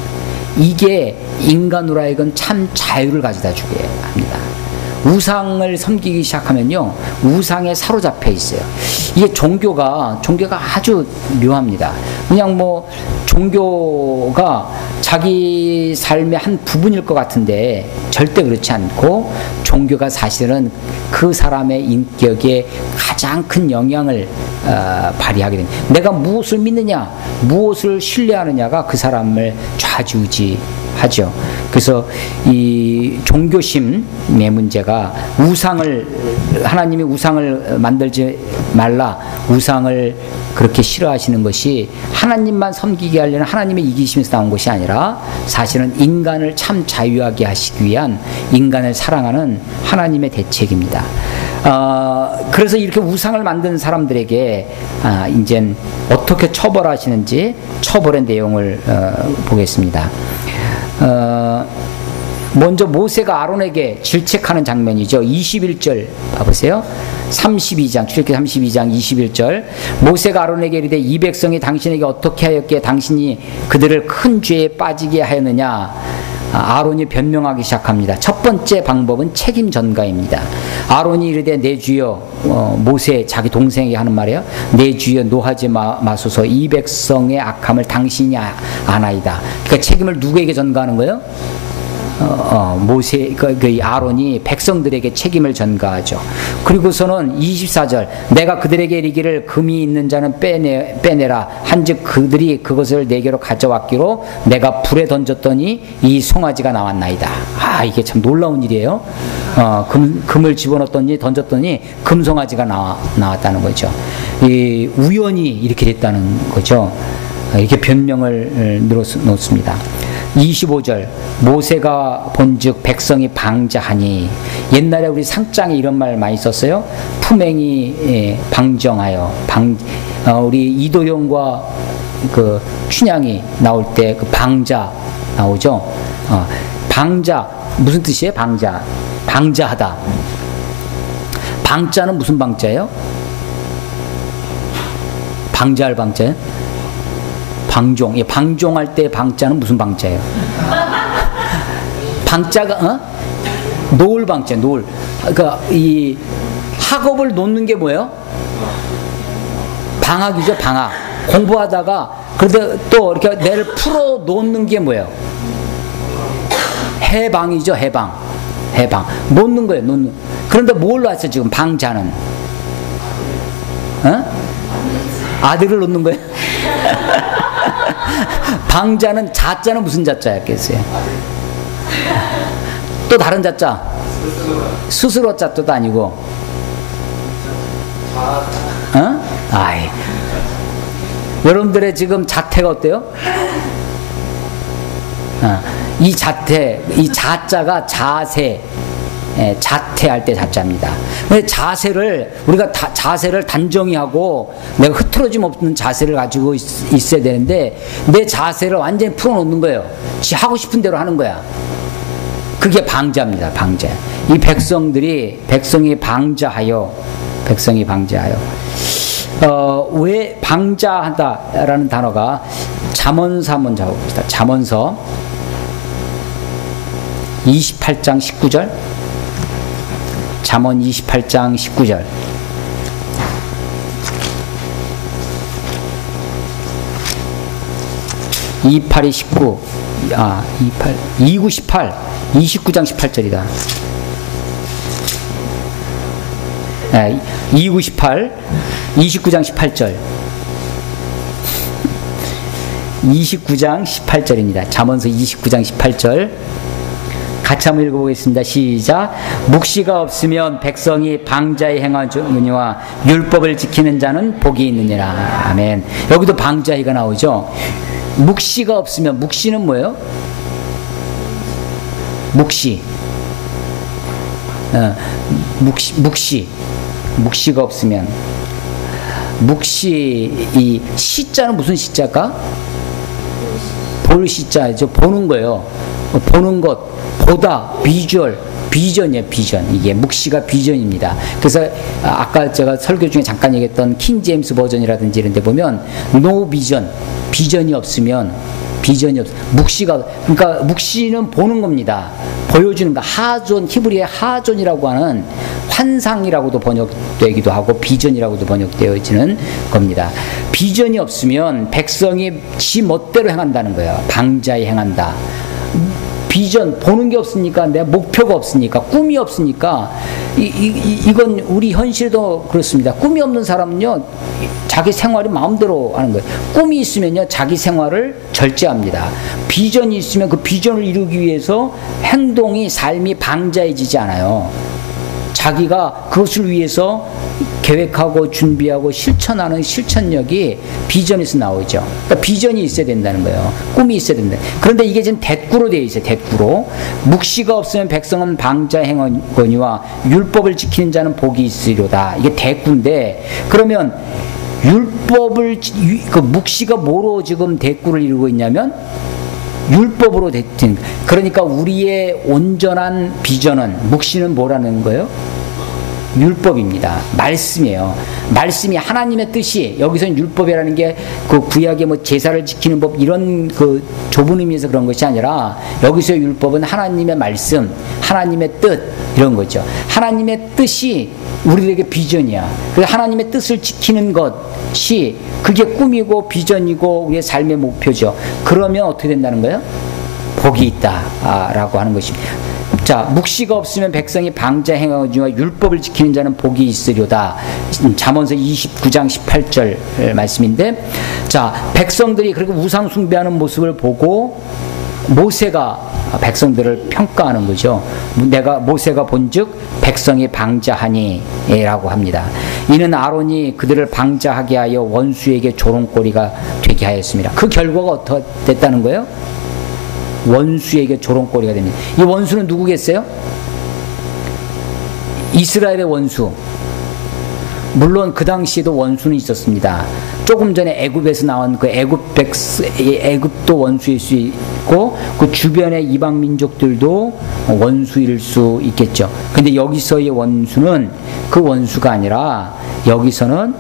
이게 인간으로 하여금 참 자유를 가져다 주게 합니다. 우상을 섬기기 시작하면요, 우상에 사로잡혀 있어요. 이게 종교가 아주 묘합니다. 그냥 뭐 종교가 자기 삶의 한 부분일 것 같은데 절대 그렇지 않고 종교가 사실은 그 사람의 인격에 가장 큰 영향을 발휘하게 됩니다. 내가 무엇을 믿느냐, 무엇을 신뢰하느냐가 그 사람을 좌지우지하죠. 그래서 이 종교심의 문제가 하나님이 우상을 만들지 말라, 우상을 그렇게 싫어하시는 것이 하나님만 섬기게 하려는 하나님의 이기심에서 나온 것이 아니라 사실은 인간을 참 자유하게 하시기 위한 인간을 사랑하는 하나님의 대책입니다. 그래서 이렇게 우상을 만든 사람들에게 이제 어떻게 처벌하시는지 처벌의 내용을 보겠습니다. 먼저 모세가 아론에게 질책하는 장면이죠. 21절 봐보세요. 32장 출애굽기 32장 21절 모세가 아론에게 이르되 이 백성이 당신에게 어떻게 하였기에 당신이 그들을 큰 죄에 빠지게 하였느냐. 아론이 변명하기 시작합니다. 첫 번째 방법은 책임 전가입니다. 아론이 이르되 내 주여, 모세 자기 동생에게 하는 말이에요. 내 주여 노하지 마소서. 이 백성의 악함을 당신이 아나이다. 그러니까 책임을 누구에게 전가하는 거예요? 모세, 아론이 백성들에게 책임을 전가하죠. 그리고서는 24절 내가 그들에게 이르기를 금이 있는 자는 빼내라 한즉 그들이 그것을 내게로 가져왔기로 내가 불에 던졌더니 이 송아지가 나왔나이다. 이게 참 놀라운 일이에요. 금을 집어넣었더니 던졌더니 금송아지가 나왔다는 거죠. 우연히 이렇게 됐다는 거죠. 이렇게 변명을 놓습니다. 25절 모세가 본즉 백성이 방자하니 옛날에 우리 상장에 이런 말 많이 썼어요. 품행이 방정하여 우리 이도영과 그 춘향이 나올 때 그 방자 나오죠. 방자 무슨 뜻이에요? 방자하다. 방자는 무슨 방자예요? 방자할 방자예요? 방종. 방종할 때 방자는 무슨 방자예요? 방자가 놓을 방자, 놓을. 그러니까 이 학업을 놓는 게 뭐예요? 방학이죠, 방학. 공부하다가 그래도 또 이렇게 뇌를 풀어 놓는 게 뭐예요? 해방이죠, 해방. 놓는 거예요, 놓는. 그런데 뭘로 했어 지금 방자는? 아들을 놓는 거예요? 방자는 자자는 무슨 자자였겠어요? 또 다른 자자? 스스로 자도 아니고. 여러분들의 지금 자태가 어때요? 이 자태, 이 자자가 자세, 자태할 때 자자입니다. 자세를 우리가 자세를 단정히 하고 내가 흐트러짐 없는 자세를 가지고 있어야 되는데 내 자세를 완전히 풀어놓는 거예요. 지 하고 싶은 대로 하는 거야. 그게 방자입니다. 방자. 이 백성이 방자하여 왜 방자하다라는 단어가 잠언서 한번 잡아봅시다. 잠언서 28장 19절. 잠언 28장 19절. 28이 19. 29, 18. 29장 18절이다. 29, 18. 29장 18절. 29장 18절입니다. 잠언서 29장 18절. 같이 한번 읽어보겠습니다. 시작. 묵시가 없으면 백성이 방자에 행하느니와 율법을 지키는 자는 복이 있느니라. 아멘. 여기도 방자이가 나오죠. 묵시가 없으면, 묵시는 뭐예요? 묵시가 없으면, 이 시자는 무슨 시자일까? 볼 시자죠. 보는 거예요. 보는 것. 보다, 비전이에요, 비전. 이게 묵시가 비전입니다. 그래서 아까 제가 설교 중에 잠깐 얘기했던 킹 제임스 버전이라든지 이런 데 보면 no vision, 비전이 없으면 묵시가, 그러니까 묵시는 보는 겁니다. 보여주는 거. 하존, 히브리의 하존이라고 하는 환상이라고도 번역되기도 하고 비전이라고도 번역되어지는 겁니다. 비전이 없으면 백성이 지 멋대로 행한다는 거예요. 방자히 행한다. 비전, 보는 게 없으니까, 내 목표가 없으니까, 꿈이 없으니까, 이건 우리 현실도 그렇습니다. 꿈이 없는 사람은요, 자기 생활이 마음대로 하는 거예요. 꿈이 있으면요, 자기 생활을 절제합니다. 비전이 있으면 그 비전을 이루기 위해서 행동이, 삶이 방자해지지 않아요. 자기가 그것을 위해서 계획하고 준비하고 실천하는 실천력이 비전에서 나오죠. 그러니까 비전이 있어야 된다는 거예요. 꿈이 있어야 된다. 그런데 이게 지금 대꾸로 되어 있어요. 대꾸로. 묵시가 없으면 백성은 방자 행하거니와 율법을 지키는 자는 복이 있으리로다. 이게 대꾸인데, 그러면 율법을 그 묵시가 뭐로 지금 대꾸를 이루고 있냐면 율법으로 됐든. 그러니까 우리의 온전한 비전은, 묵시는 뭐라는 거예요? 율법입니다. 말씀이에요. 말씀이 하나님의 뜻이, 여기서는 율법이라는 게 그 구약의 뭐 제사를 지키는 법 이런 그 좁은 의미에서 그런 것이 아니라, 여기서 율법은 하나님의 말씀, 하나님의 뜻 이런 거죠. 하나님의 뜻이 우리에게 비전이야. 그 하나님의 뜻을 지키는 것이 그게 꿈이고 비전이고 우리의 삶의 목표죠. 그러면 어떻게 된다는 거예요? 복이 있다라고 하는 것입니다. 자, 묵시가 없으면 백성이 방자 행하거니와 율법을 지키는 자는 복이 있으리로다. 잠언서 29장 18절 말씀인데, 자, 백성들이 그리고 우상 숭배하는 모습을 보고 모세가 백성들을 평가하는 거죠. 모세가 본즉 백성이 방자하니 라고 합니다. 이는 아론이 그들을 방자하게 하여 원수에게 조롱거리가 되게 하였습니다. 그 결과가 어떻게 됐다는 거예요? 원수에게 조롱거리가 됩니다. 이 원수는 누구겠어요? 이스라엘의 원수. 물론 그 당시에도 원수는 있었습니다. 조금 전에 애굽에서 나온 그 애굽도 원수일 수 있고, 그 주변의 이방 민족들도 원수일 수 있겠죠. 근데 여기서의 원수는 그 원수가 아니라, 여기서는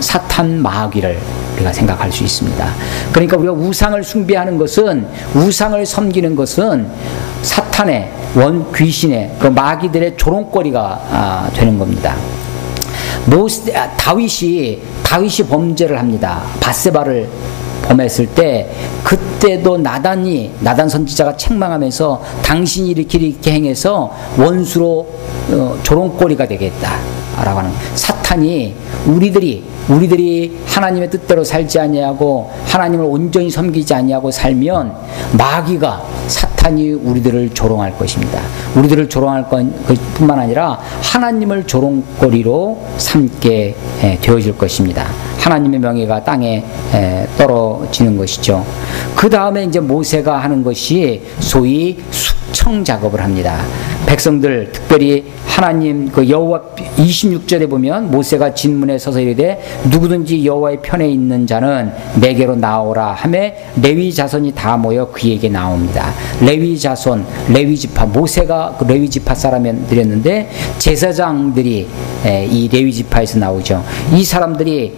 사탄 마귀를 우리가 생각할 수 있습니다. 그러니까 우리가 우상을 숭배하는 것은, 우상을 섬기는 것은 사탄의 귀신의 그 마귀들의 조롱거리가 되는 겁니다. 다윗이 범죄를 합니다. 밧세바를 범했을 때, 그때도 나단 선지자가 책망하면서 당신이 이렇게 행해서 원수로 조롱거리가 되겠다라고 하는, 사탄이 우리들이 하나님의 뜻대로 살지 아니하고 하나님을 온전히 섬기지 아니하고 살면 마귀가, 사탄이 우리들을 조롱할 것입니다. 우리들을 조롱할 것뿐만 아니라 하나님을 조롱거리로 삼게 되어질 것입니다. 하나님의 명예가 땅에 떨어지는 것이죠. 그 다음에 이제 모세가 하는 것이 소위 숙청 작업을 합니다. 백성들, 특별히 하나님 그 여호와 26절에 보면 모세가 진문에 서서 이르되 누구든지 여호와의 편에 있는 자는 내게로 나오라 하매 레위 자손이 다 모여 그에게 나옵니다. 레위 자손, 레위 지파, 모세가 그 레위 지파 사람들이었는데 제사장들이 이 레위 지파에서 나오죠. 이 사람들이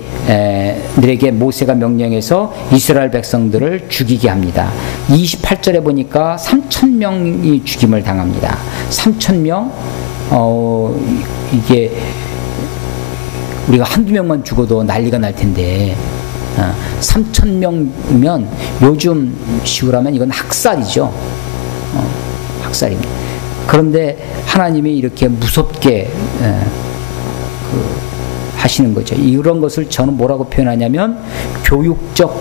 들에게 모세가 명령해서 이스라엘 백성들을 죽이게 합니다. 28절에 보니까 3,000명이 죽임을 당합니다. 3,000명? 이게 우리가 한두 명만 죽어도 난리가 날 텐데 3,000명이면 요즘 식으로 하면 이건 학살이죠. 학살입니다. 그런데 하나님이 이렇게 무섭게 하시는 거죠. 이런 것을 저는 뭐라고 표현하냐면 교육적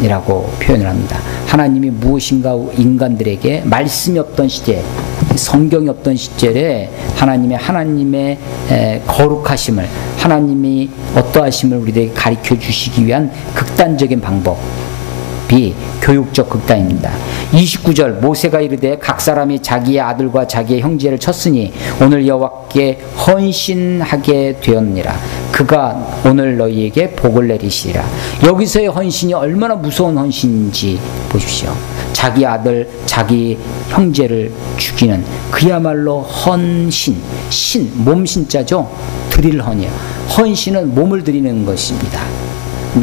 극단이라고 표현을 합니다. 하나님이 무엇인가 인간들에게 말씀이 없던 시대, 성경이 없던 시절에 하나님의 거룩하심을, 하나님이 어떠하심을 우리에게 가르쳐 주시기 위한 극단적인 방법이 교육적 극단입니다. 29절 모세가 이르되 각 사람이 자기의 아들과 자기의 형제를 쳤으니 오늘 여호와께 헌신하게 되었느니라. 그가 오늘 너희에게 복을 내리시리라. 여기서의 헌신이 얼마나 무서운 헌신인지 보십시오. 자기 아들, 자기 형제를 죽이는 그야말로 헌신, 몸 신자죠. 드릴 헌이에요. 헌신은 몸을 드리는 것입니다.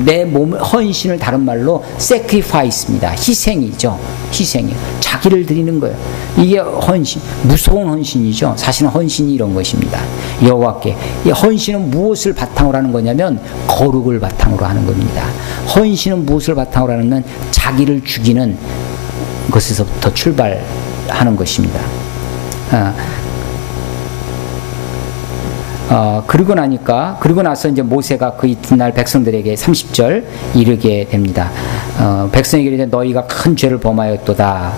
내 몸을, 헌신을 다른 말로 sacrifice입니다. 희생이죠. 희생이에요. 자기를 드리는 거예요. 이게 헌신, 무서운 헌신이죠. 사실은 헌신이 이런 것입니다. 여호와께. 이 헌신은 무엇을 바탕으로 하는 거냐면 거룩을 바탕으로 하는 겁니다. 헌신은 무엇을 바탕으로 하는, 자기를 죽이는 것에서부터 출발하는 것입니다. 그리고 나서 이제 모세가 그 이튿날 백성들에게 30절 이르게 됩니다. 백성에게 이르되 너희가 큰 죄를 범하였도다.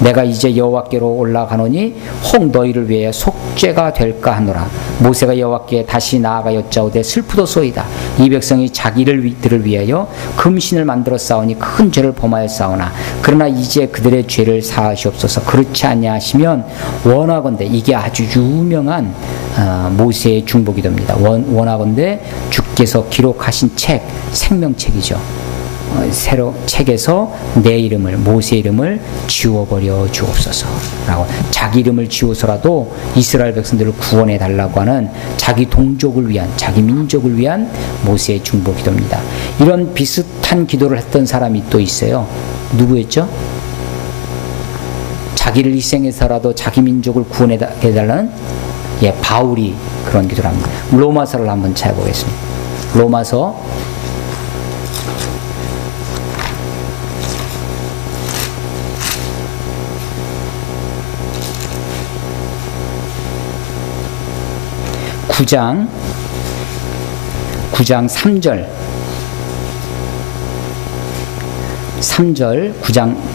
내가 이제 여호와께로 올라가노니 혹 너희를 위해 속죄가 될까 하노라. 모세가 여호와께 다시 나아가 여짜오되 슬프도소이다. 이 백성이 자기들을 위하여 금신을 만들어 싸우니 큰 죄를 범하였사오나 그러나 이제 그들의 죄를 사하시옵소서. 그렇지 아니하시면 원하건대, 이게 아주 유명한 모세의 중보기 됩니다. 원하건대 주께서 기록하신 책, 생명책이죠. 새로 책에서 내 이름을, 모세 이름을 지워버려 주옵소서라고, 자기 이름을 지워서라도 이스라엘 백성들을 구원해 달라고 하는 자기 동족을 위한, 자기 민족을 위한 모세의 중보 기도입니다. 이런 비슷한 기도를 했던 사람이 또 있어요. 누구였죠? 자기를 희생해서라도 자기 민족을 구원해 달라는 바울이 그런 기도를 합니다. 로마서를 한번 찾아보겠습니다. 로마서 9장 3절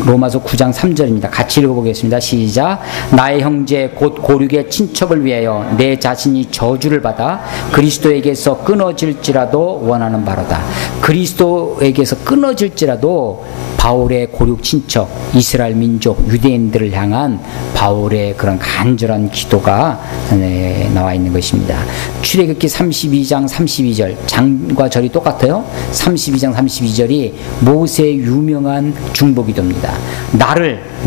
로마서 9장 3절입니다. 같이 읽어보겠습니다. 시작. 나의 형제 곧 고륙의 친척을 위하여 내 자신이 저주를 받아 그리스도에게서 끊어질지라도 원하는 바로다. 그리스도에게서 끊어질지라도 바울의 고륙 친척, 이스라엘 민족, 유대인들을 향한 바울의 그런 간절한 기도가 나와 있는 것입니다. 출애굽기 32장 32절, 장과 절이 똑같아요. 32장 32절이 모세의 유명한 중보기도입니다.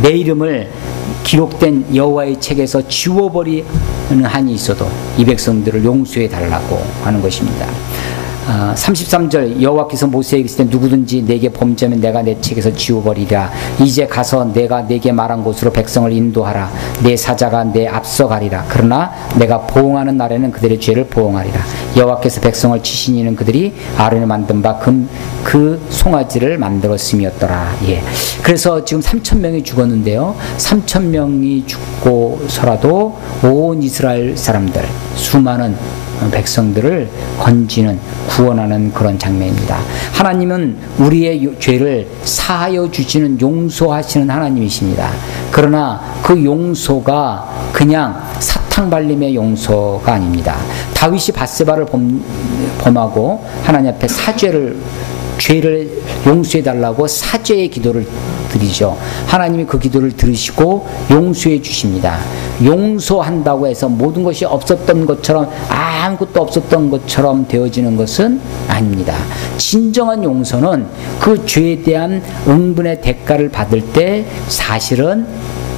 내 이름을 기록된 여호와의 책에서 지워버리는 한이 있어도 이 백성들을 용서해 달라고 하는 것입니다. 33절 여호와께서 모세에게 이르시되 누구든지 내게 범죄하면 내가 내 책에서 지워버리라. 이제 가서 내가 내게 말한 곳으로 백성을 인도하라. 내 사자가 내 앞서 가리라. 그러나 내가 보응하는 날에는 그들의 죄를 보응하리라. 여호와께서 백성을 치신 이는 그들이 아론이 만든 바 그 송아지를 만들었음이었더라. 그래서 지금 3,000명이 죽었는데요. 3,000명이 죽고서라도 온 이스라엘 사람들, 수많은 백성들을 건지는, 구원하는 그런 장면입니다. 하나님은 우리의 죄를 사하여 주시는, 용서하시는 하나님이십니다. 그러나 그 용서가 그냥 사탕발림의 용서가 아닙니다. 다윗이 밧세바를 범하고 하나님 앞에 죄를 용서해 달라고 사죄의 기도를 드리죠. 하나님이 그 기도를 들으시고 용서해 주십니다. 용서한다고 해서 모든 것이 없었던 것처럼, 아무것도 없었던 것처럼 되어지는 것은 아닙니다. 진정한 용서는 그 죄에 대한 응분의 대가를 받을 때 사실은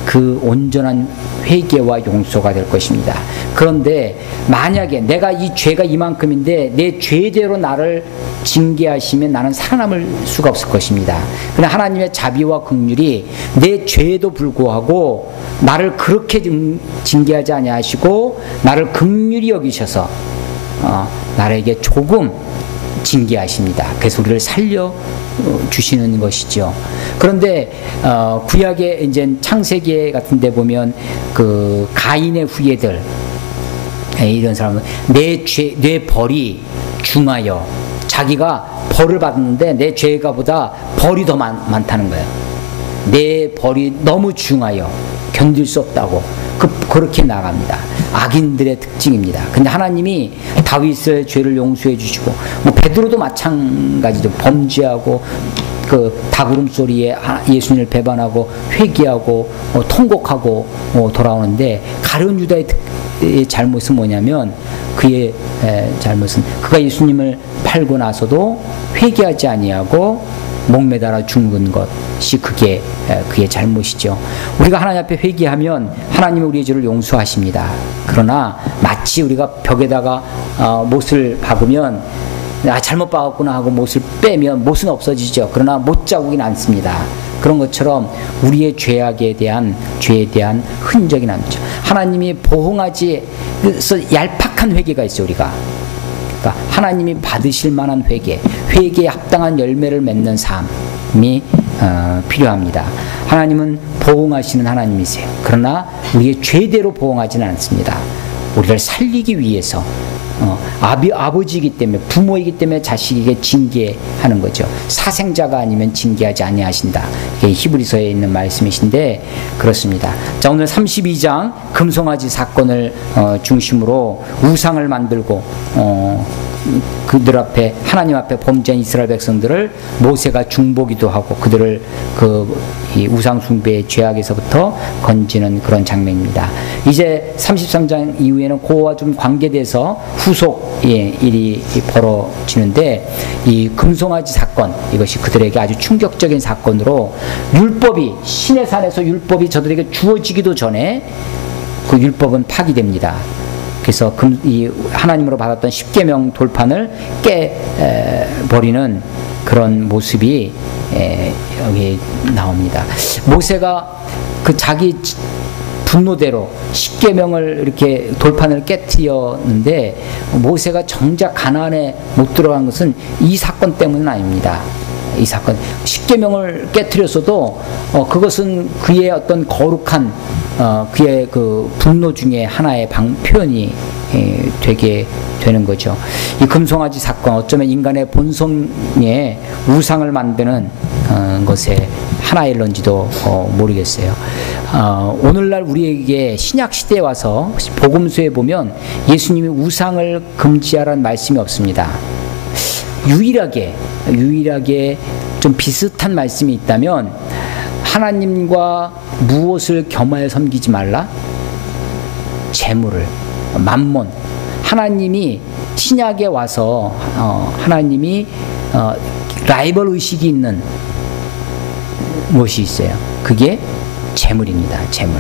그 온전한 회개와 용서가 될 것입니다. 그런데 만약에 내가 이 죄가 이만큼인데 내 죄대로 나를 징계하시면 나는 살아남을 수가 없을 것입니다. 그러나 하나님의 자비와 긍휼이 내 죄에도 불구하고 나를 그렇게 징계하지 아니하시고 나를 긍휼히 여기셔서 나에게 조금 징계하십니다. 그래서 우리를 살려 주시는 것이죠. 그런데 구약의 이제 창세기 같은 데 보면 그 가인의 후예들, 이런 사람은 내 벌이 중하여, 자기가 벌을 받았는데 내 죄가 보다 벌이 더 많다는 거예요. 내 벌이 너무 중하여 견딜 수 없다고 그렇게 나갑니다. 악인들의 특징입니다. 근데 하나님이 다윗의 죄를 용서해 주시고, 베드로도 마찬가지죠. 범죄하고 그 닭울음 소리에 예수님을 배반하고 회개하고 통곡하고 돌아오는데, 가룟 유다의 잘못은 뭐냐면, 그의 잘못은 그가 예수님을 팔고 나서도 회개하지 아니하고 목매달아 죽은 것이 그게 그의 잘못이죠. 우리가 하나님 앞에 회개하면 하나님은 우리의 죄를 용서하십니다. 그러나 마치 우리가 벽에다가 못을 박으면 잘못 박았구나 하고 못을 빼면 못은 없어지죠. 그러나 못자국이 남습니다. 그런 것처럼 우리의 죄에 대한 흔적이 남죠. 하나님이 보응하지, 그래서 얄팍한 회개가 있어요. 우리가 그러니까 하나님이 받으실 만한 회개에 합당한 열매를 맺는 삶이 필요합니다. 하나님은 보응하시는 하나님이세요. 그러나 우리의 죄대로 보응하지는 않습니다. 우리를 살리기 위해서 아버지이기 때문에, 부모이기 때문에 자식에게 징계하는 거죠. 사생자가 아니면 징계하지 아니하신다. 이게 히브리서에 있는 말씀이신데 그렇습니다. 자, 오늘 32장 금송아지 사건을 중심으로 우상을 만들고 그들 앞에, 하나님 앞에 범죄한 이스라엘 백성들을 모세가 중보기도 하고 그들을 이 우상 숭배의 죄악에서부터 건지는 그런 장면입니다. 이제 33장 이후에는 그와 좀 관계돼서 후속의 일이 벌어지는데, 이 금송아지 사건, 이것이 그들에게 아주 충격적인 사건으로, 율법이, 신의 산에서 율법이 저들에게 주어지기도 전에 그 율법은 파기됩니다. 그래서 이 하나님으로 받았던 십계명 돌판을 깨버리는 그런 모습이 여기 나옵니다. 모세가 그 자기 분노대로 십계명을 이렇게 돌판을 깨뜨렸는데, 모세가 정작 가나안에 못 들어간 것은 이 사건 때문은 아닙니다. 이 사건, 십계명을 깨뜨렸어도 그것은 그의 어떤 거룩한 그의 그 분노 중에 하나의 표현이 되게 되는 거죠. 이 금송아지 사건, 어쩌면 인간의 본성에 우상을 만드는 것의 하나일런지도 모르겠어요. 오늘날 우리에게 신약 시대에 와서 복음서에 보면 예수님이 우상을 금지하라는 말씀이 없습니다. 유일하게 좀 비슷한 말씀이 있다면, 하나님과 무엇을 겸하여 섬기지 말라? 재물을, 만몬. 하나님이 신약에 와서 하나님이 라이벌 의식이 있는 무엇이 있어요? 그게 재물입니다. 재물.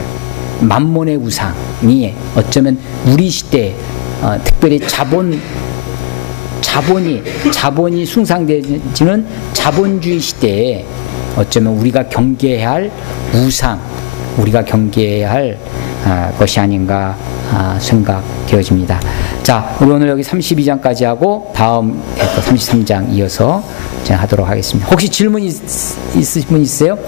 만몬의 우상이 어쩌면 우리 시대에 특별히 자본이 숭상되지는 자본주의 시대에 어쩌면 우리가 경계해야 할 우상, 우리가 경계해야 할 것이 아닌가 생각되어집니다. 자, 우리 오늘 여기 32장까지 하고 다음 33장 이어서 하도록 하겠습니다. 혹시 질문 있으신 분 있으세요?